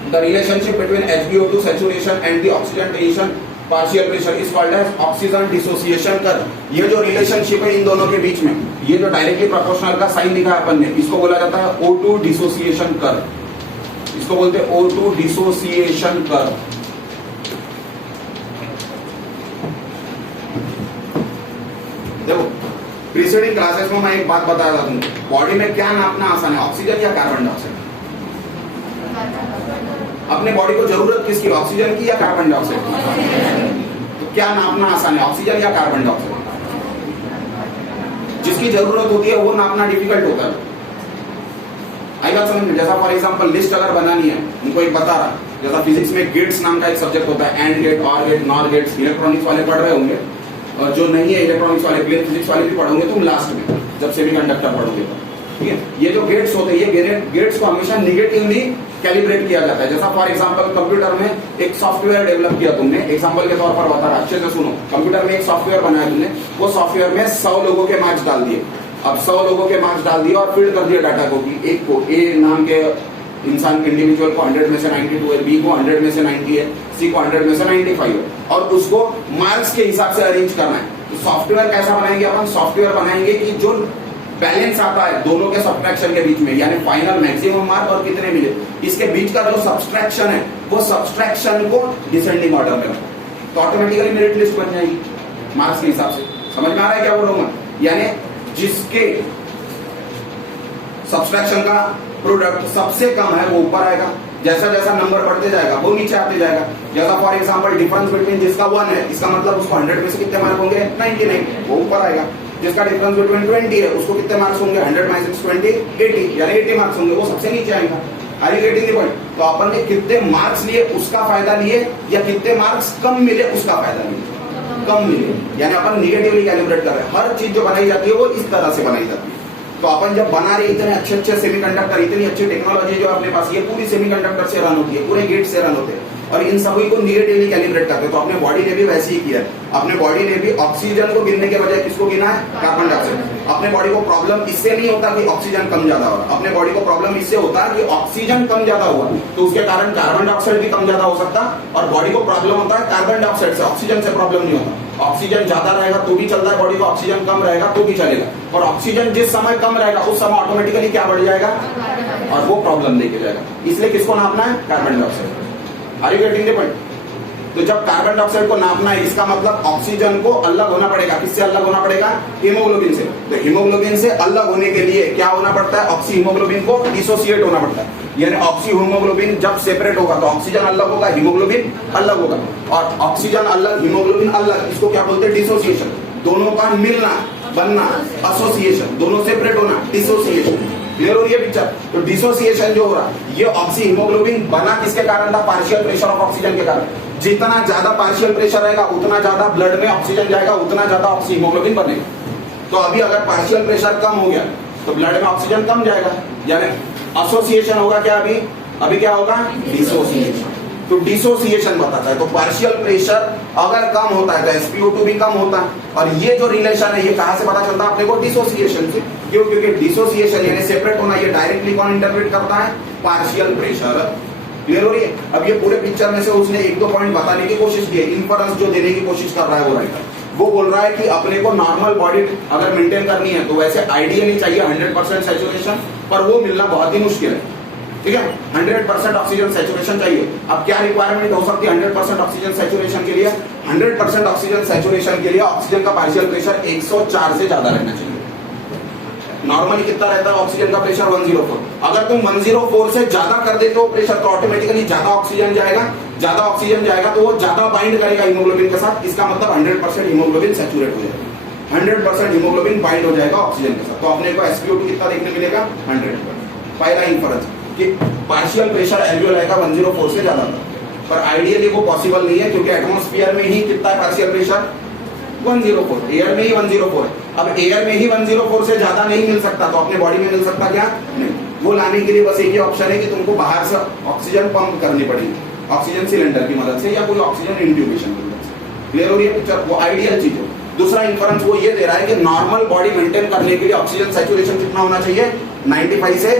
the relationship between HbO2 saturation and the oxygen tension partial pressure is called as oxygen dissociation curve। ये जो रिलेशनशिप है इन दोनों के बीच में, ये जो डायरेक्टली प्रोपोर्शनल का साइन लिखा है अपन ने, इसको बोला जाता है O2 डिसोसिएशन कर्व। इसको बोलते हैं O2 dissociation curve. Preceding classes में मैं एक बात बताया था तुमको, बॉडी में क्या नापना आसान है, ऑक्सीजन या कार्बन डाइऑक्साइड? अपने बॉडी को जरूरत किसकी, ऑक्सीजन की या कार्बन डाइऑक्साइड की? तो क्या नापना आसान है, ऑक्सीजन या कार्बन डाइऑक्साइड? जिसकी जरूरत होती है वो नापना डिफिकल्ट होता है। आई बात समझ में? जैसा फॉर एग्जांपल लिस्ट अगर बनानी है, उनको एक बता रहा, जैसा फिजिक्स में गेट्स नाम का एक सब्जेक्ट होता है, एंड गेट, और गेट, नॉर गेट्स, इलेक्ट्रॉनिक्स वाले पढ़ रहे होंगे, और जो नहीं है इलेक्ट्रॉनिक्स वाले, प्लेन फिजिक्स वाले भी पढ़ोगे तुम लास्ट में जब सेमीकंडक्टर पढ़ोगे तो, ठीक है। ये जो गेट्स होते हैं, ये गेट्स को हमेशा निगेटिवली कैलिब्रेट किया जाता है। जैसा फॉर एग्जांपल कंप्यूटर में एक सॉफ्टवेयर डेवलप किया तुमने, एग्जांपल के तौर पर बता रहा, अच्छे से सुनो। कंप्यूटर में एक सॉफ्टवेयर बनाया तुमने, वो सॉफ्टवेयर में 100 लोगों के मार्क्स डाल दिए। अब 100 लोगों के मार्क्स डाल दिए और फीड कर दिया डाटा को कि एक को ए नाम के इंसान इंडिविजुअल को 100 में से 92 है, बी को 100 में से 90 है, सी को 100 में से 95 है, और उसको मार्क्स के हिसाब से अरेंज करना है। तो सॉफ्टवेयर कैसा बनाएंगे अपन? सॉफ्टवेयर बनाएंगे कि जो बैलेंस आता है दोनों के सब्ट्रैक्शन के बीच में, यानी फाइनल मैक्सिमम मार्क और कितने मिले, इसके बीच का जो सब्ट्रैक्शन है, वो सब्ट्रैक्शन को डिसेंडिंग ऑर्डर में रखो, तो ऑटोमेटिकली मेरिट लिस्ट बन जाएगी मार्क्स के हिसाब से। समझ में आ रहा है क्या बोल रहा हूं मैं? यानी जिसके सब्ट्रैक्शन का प्रोडक्ट सबसे कम है वो ऊपर आएगा, जैसा जैसा नंबर बढ़ते जाएगा वो नीचे आते जाएगा। जैसा फॉर एग्जांपल डिफरेंस बिटवीन जिसका 1 है, इसका मतलब उसको 100 में से कितने मार्क होंगे? 99, वो ऊपर आएगा। जिसका डिफरेंस बिटवीन 20 है, उसको कितने मार्क्स होंगे? 100 माइनस 20, 80, यानी 80 मार्क्स होंगे, वो सबसे नीचे आएगा। Are you getting the point? तो अपन ने कितने मार्क्स लिए उसका फायदा लिए, या कितने मार्क्स कम मिले उसका फायदा लिए? कम मिले, यानी अपन निगेटिवली कैलिब्रेट कर रहे हैं। हर चीज जो बनाई जाती है वो इस तरह से बनाई जाती है। तो अपन जब बना रहे इतने अच्छे अच्छे सेमीकंडक्टर, इतनी अच्छी टेक्नोलॉजी जो अपने पास, ये पूरी सेमीकंडक्टर से रन होती है, पूरे गेट से रन होते हैं, और इन सभी को निगेटिवली कैलिब्रेट करते हैं। तो अपने बॉडी ने भी वैसे ही किया है। अपने बॉडी ने भी ऑक्सीजन को गिनने के बजाय किसको गिना है? Carbon dioxide. अपने बॉडी को प्रॉब्लम इससे नहीं होता कि ऑक्सीजन कम ज्यादा हो रहा, अपने बॉडी को प्रॉब्लम इससे होता है कि ऑक्सीजन कम ज्यादा हुआ, तो उसके कारण कार्बन डाइऑक्साइड भी कम ज्यादा हो सकता, और बॉडी को प्रॉब्लम होता है कार्बन डाइऑक्साइड से, ऑक्सीजन से प्रॉब्लम नहीं होता। ऑक्सीजन ज्यादा रहेगा तो भी चलता है बॉडी को, ऑक्सीजन कम रहेगा तो भी चलेगा, और ऑक्सीजन जिस समय कम रहेगा उस समय ऑटोमेटिकली क्या बढ़ जाएगा, और वो प्रॉब्लम लेके जाएगा। इसलिए किसको नापना है? Carbon dioxide. Are you getting the point? तो जब कार्बन डाइऑक्साइड को नापना है, इसका मतलब ऑक्सीजन को अलग होना पड़ेगा। किससे अलग होना पड़ेगा? हीमोग्लोबिन से। तो हीमोग्लोबिन से अलग होने के लिए क्या होना पड़ता है? ऑक्सी हीमोग्लोबिन को डिसोसिएट होना पड़ता है, यानी ऑक्सी हीमोग्लोबिन जब सेपरेट होगा तो ऑक्सीजन अलग होगा, हीमोग्लोबिन अलग होगा, और ऑक्सीजन अलग हीमोग्लोबिन अलग, इसको क्या बोलते हैं? डिसोसिएशन। दोनों का मिलना, बनना, एसोसिएशन, दोनों सेपरेट होना, डिसोसिएशन। क्लियर हो रही है पिक्चर? तो डिसोसिएशन जो हो रहा है, ये ऑक्सी हीमोग्लोबिन बना किसके कारण था? पार्शियल प्रेशर ऑफ ऑक्सीजन के कारण। जितना ज्यादा पार्शियल प्रेशर रहेगा उतना ज्यादा ब्लड में ऑक्सीजन जाएगा, उतना ज्यादा ऑक्सी हीमोग्लोबिन बनेगा। तो अभी अगर पार्शियल प्रेशर कम हो गया तो ब्लड में ऑक्सीजन कम जाएगा, यानी एसोसिएशन होगा। क्या अभी क्या होगा? डिसोसिएशन। तो डिसोसिएशन बताता है। तो पार्शियल प्रेशर अगर कम होता है तो SpO2 भी कम होता है, और ये जो रिलेशन है ये कहां से पता चलता है अपने को? डिसोसिएशन से। क्यों? क्योंकि डिसोसिएशन यानी सेपरेट होना, ये डायरेक्टली कौन इंटरप्रेट करता है? Partial pressure. क्लियर हो रही है? अब ये पूरे पिक्चर में से उसने 1-2 पॉइंट बताने की कोशिश की है, इन्फरेंस जो देने की कोशिश कर रहा है वो राइटर। वो बोल रहा है कि अपने को नॉर्मल बॉडी अगर मेंटेन करनी है तो वैसे आइडियली चाहिए 100% सैचुरेशन, पर वो मिलना बहुत ही मुश्किल है। ठीक है, 100% ऑक्सीजन सैचुरेशन चाहिए। अब क्या रिक्वायरमेंट हो सकती है 100% ऑक्सीजन सैचुरेशन के लिए? 100% ऑक्सीजन सैचुरेशन के लिए ऑक्सीजन का पार्शियल प्रेशर 104 से ज्यादा रहना चाहिए। नॉर्मली कितना रहता है ऑक्सीजन का प्रेशर? 104। अगर तुम 104 से ज्यादा कर देते हो प्रेशर तो ऑटोमेटिकली ज्यादा ऑक्सीजन जाएगा, ज्यादा ऑक्सीजन जाएगा तो वो ज्यादा बाइंड करेगा हीमोग्लोबिन के साथ। इसका मतलब 100% हीमोग्लोबिन सैचुरेट हो जाएगा, 100% हीमोग्लोबिन बाइंड हो जाएगा ऑक्सीजन के साथ। तो अपने को SpO2 कितना देखने मिलेगा? 100%। पहला इंफरेंस कि पार्शियल प्रेशर एल्वियोलाई का 104 से ज्यादा था, पर आइडियली वो पॉसिबल नहीं है, क्योंकि एटमॉस्फेयर में ही कितना है पार्शियल प्रेशर? 104। एयर में ही 104 है। अब एयर में ही 104 से ज्यादा नहीं मिल सकता, तो अपने बॉडी में मिल सकता क्या? नहीं। वो लाने के लिए बस एक ही ऑप्शन है कि तुमको बाहर से ऑक्सीजन पंप करनी पड़ेगी, ऑक्सीजन सिलेंडर की मदद से या कोई ऑक्सीजन इंट्यूबेशन की मदद से। क्लियर हो रही है पिक्चर? वो आइडियल चीज है। दूसरा इंफरेंस वो ये दे रहा है कि नॉर्मल बॉडी मेंटेन करने के लिए ऑक्सीजन सैचुरेशन कितना होना चाहिए? 95 से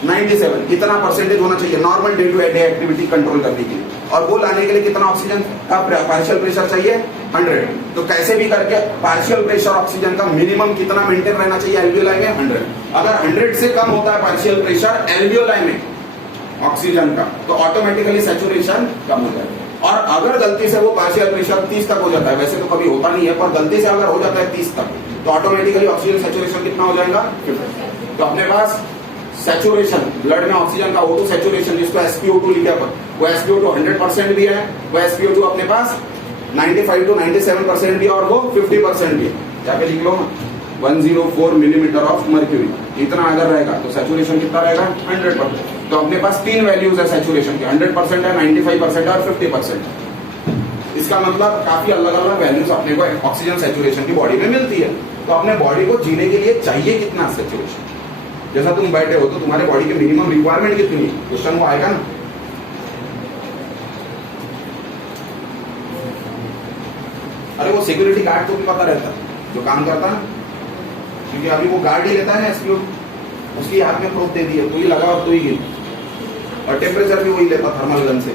97, इतना परसेंटेज होना चाहिए normal day to day activity control करने के लिए। और वो लाने के लिए कितना ऑक्सीजन का पार्शियल प्रेशर चाहिए? 100। तो कैसे भी करके पार्शियल प्रेशर ऑक्सीजन का मिनिमम कितना मेंटेन रहना चाहिए एल्वियोलाई में? 100। अगर 100 से कम होता है पार्शियल प्रेशर एल्वियोलाई में ऑक्सीजन का तो ऑटोमेटिकली सैचुरेशन कम हो जाएगा। और अगर गलती से वो पार्शियल प्रेशर 30 तक हो जाता है, वैसे तो कभी होता नहीं है, पर गलती से अगर हो जाता है 30 तक, तो ऑटोमेटिकली ऑक्सीजन सैचुरेशन कितना हो जाएगा 50। तो अपने पास सैचुरेशन ब्लड में ऑक्सीजन का O2 सैचुरेशन जिसको SpO2 लिखा अपन, वो SpO2 100% भी है, वो SpO2 अपने पास 95 to 97% भी है और वो 50% भी है। क्या लिख लो 104 मिलीमीटर ऑफ मर्क्यूरी, इतना अगर रहेगा तो सैचुरेशन कितना रहेगा 100%। तो अपने पास तीन वैल्यूज है सैचुरेशन के, 100% है, 95% है और 50%। इसका मतलब काफी अलग अलग वैल्यूज अपने को ऑक्सीजन सैचुरेशन की बॉडी में मिलती है। तो अपने बॉडी को जीने के लिए चाहिए कितना सैचुरेशन? जैसा तुम बैठे हो तो तुम्हारे बॉडी की मिनिमम रिक्वायरमेंट कितनी है, क्वेश्चन वो आएगा ना। अरे वो सिक्योरिटी गार्ड को भी पता रहता जो काम करता ना, क्योंकि अभी वो गार्ड ही लेता है एसपीओ, उसकी हाथ में प्रोब दे दी है, तो ही लगा और तो ही गिर, और टेम्परेचर भी वही लेता थर्मल गन से।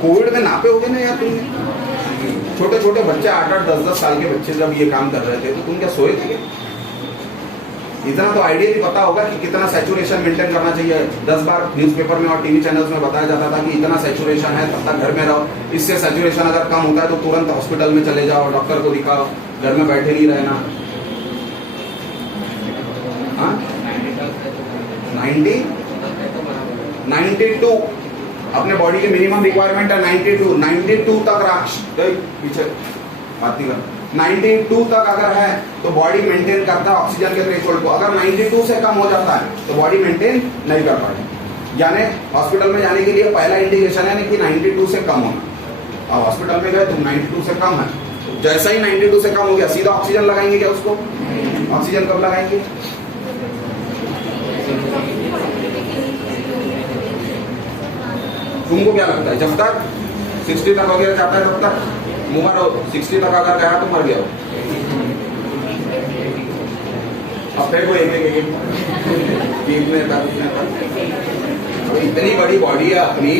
कोविड में नापे हो गए ना यार तुमने, छोटे छोटे बच्चे 8-8, 10-10 साल के बच्चे जब ये काम कर रहे थे तो तुम क्या सोए थे? इतना तो आइडियली पता होगा कि कितना सैचुरेशन मेंटेन करना चाहिए। 10 बार न्यूज़पेपर में और टीवी चैनल्स में बताया जाता था कि इतना सैचुरेशन है तब तक घर में रहो, इससे सैचुरेशन अगर कम होता है तो तुरंत हॉस्पिटल में चले जाओ, डॉक्टर को दिखाओ, घर में बैठे नहीं रहना। 92 अपने बॉडी की मिनिमम रिक्वायरमेंट है 92 तक राक्ष पीछे बात नहीं कर, 92 तक अगर है तो बॉडी मेंटेन करता है ऑक्सीजन के थ्रेशोल्ड को। अगर 92 से कम हो जाता है तो बॉडी मेंटेन नहीं कर पाएगी। यानी हॉस्पिटल में जाने के लिए पहला इंडिकेशन है कि 92 से कम होना। अब हॉस्पिटल में गए तुम 92 से कम है, जैसा ही 92 से कम हो गया सीधा ऑक्सीजन लगाएंगे क्या उसको? ऑक्सीजन कब लगाएंगे? तुमको क्या लगता है जब तक 60 तक वगैरह जाता है तब तक मुमर हो, 60 तक अगर गया तो मर गया हो। अब फिर वो एक इतनी बड़ी बॉडी है अपनी,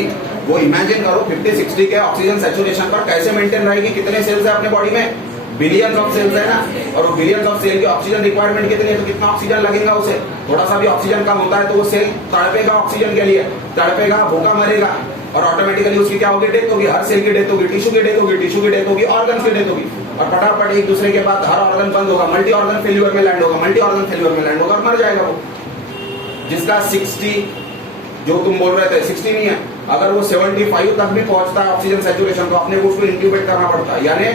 वो इमेजिन करो 50-60 के ऑक्सीजन सैचुरेशन पर कैसे मेंटेन रहेगी। कितने सेल्स है अपने बॉडी में? बिलियंस ऑफ सेल्स है ना, और वो बिलियंस ऑफ सेल की ऑक्सीजन रिक्वायरमेंट कितनी है, तो कितना ऑक्सीजन लगेगा उसे। थोड़ा सा भी ऑक्सीजन कम होता है तो वो सेल तड़पेगा ऑक्सीजन के लिए, तड़पेगा, भूखा मरेगा, और ऑटोमेटिकली उसकी क्या होगी? डेथ होगी। हर सेल की डेथ होगी, टिश्यू की डेथ होगी, टिश्यू की डेथ होगी, ऑर्गन की डेथ होगी, और फटाफट एक दूसरे के बाद हर ऑर्गन बंद होगा, मल्टी ऑर्गन फेल्यूर में लैंड होगा, मल्टी ऑर्गन फेल्यूर में लैंड होगा और मर जाएगा वो। जिसका 60 जो तुम बोल रहे थे 60 नहीं है, अगर वो 75 तक भी पहुंचता है ऑक्सीजन सैचुरेशन तो अपने को उसको इंक्यूबेट करना पड़ता है, यानी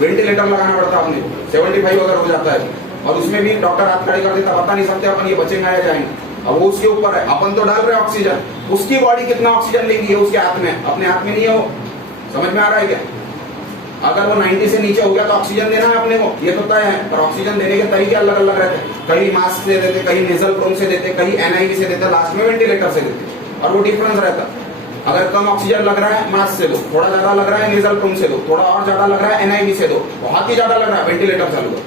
वेंटिलेटर लगाना पड़ता है अपने को। 75 अगर हो जाता है और उसमें भी डॉक्टर हाथ खड़े कर देता, बता नहीं सकते अपन ये बचेंगे या जाएंगे। अब वो उसके ऊपर है, अपन तो डाल रहे हैं ऑक्सीजन, उसकी बॉडी कितना ऑक्सीजन लेगी है उसके हाथ में, अपने हाथ में नहीं है वो। समझ में आ रहा है क्या? अगर वो 90 से नीचे हो गया तो ऑक्सीजन देना है अपने को, ये तो तय है, पर ऑक्सीजन देने के तरीके अलग अलग रहते हैं। कहीं मास्क से देते, कहीं नेजल प्रोम से देते, कहीं NIV से देते, लास्ट में वेंटिलेटर से देते, और वो डिफरेंस रहता। अगर कम ऑक्सीजन लग रहा है मास्क से दो, थोड़ा ज्यादा लग रहा है नेजल प्रोम से दो, थोड़ा और ज्यादा लग रहा है NIV से दो, बहुत ही ज्यादा लग रहा है वेंटिलेटर चालू दो।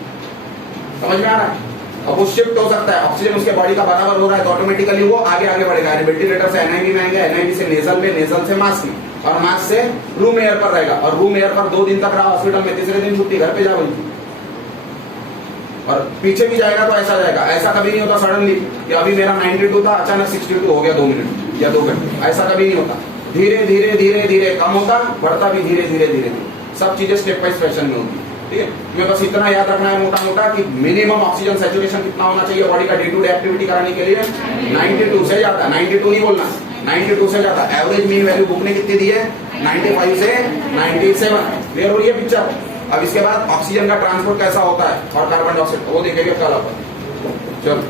समझ में आ रहा है? अब वो शिफ्ट हो सकता है, ऑक्सीजन उसके बॉडी का बराबर हो रहा है तो ऑटोमेटिकली वो आगे आगे बढ़ेगा, वेंटिलेटर से NIV में आएंगे, NIV से नेजल में, नेजल से मास्क में, और मास्क से रूम एयर पर रहेगा, और रूम एयर पर 2 दिन तक रहा हॉस्पिटल में, तीसरे दिन छुट्टी, घर पे जा वही। और पीछे भी जाएगा तो ऐसा जाएगा, ऐसा कभी नहीं होता सडनली कि अभी मेरा 92 था अचानक 62 हो गया 2 मिनट या 2 घंटे, ऐसा कभी नहीं होता। धीरे धीरे धीरे धीरे कम होता, बढ़ता भी धीरे धीरे धीरे धीरे, सब चीजें स्टेप बाय फैशन में होती है। ठीक है, तुम्हें बस इतना याद रखना है मोटा मोटा कि मिनिमम ऑक्सीजन सैचुरेशन कितना होना चाहिए बॉडी का डे टू डे एक्टिविटी कराने के लिए? 92 से ज्यादा, 92 नहीं बोलना, 92 से ज्यादा। एवरेज मीन वैल्यू बुक ने कितनी दी है? 95 से 97। क्लियर हो रही है पिक्चर? अब इसके बाद ऑक्सीजन का ट्रांसपोर्ट कैसा होता है और कार्बन डाइऑक्साइड वो देखेंगे कल अपन। चलो।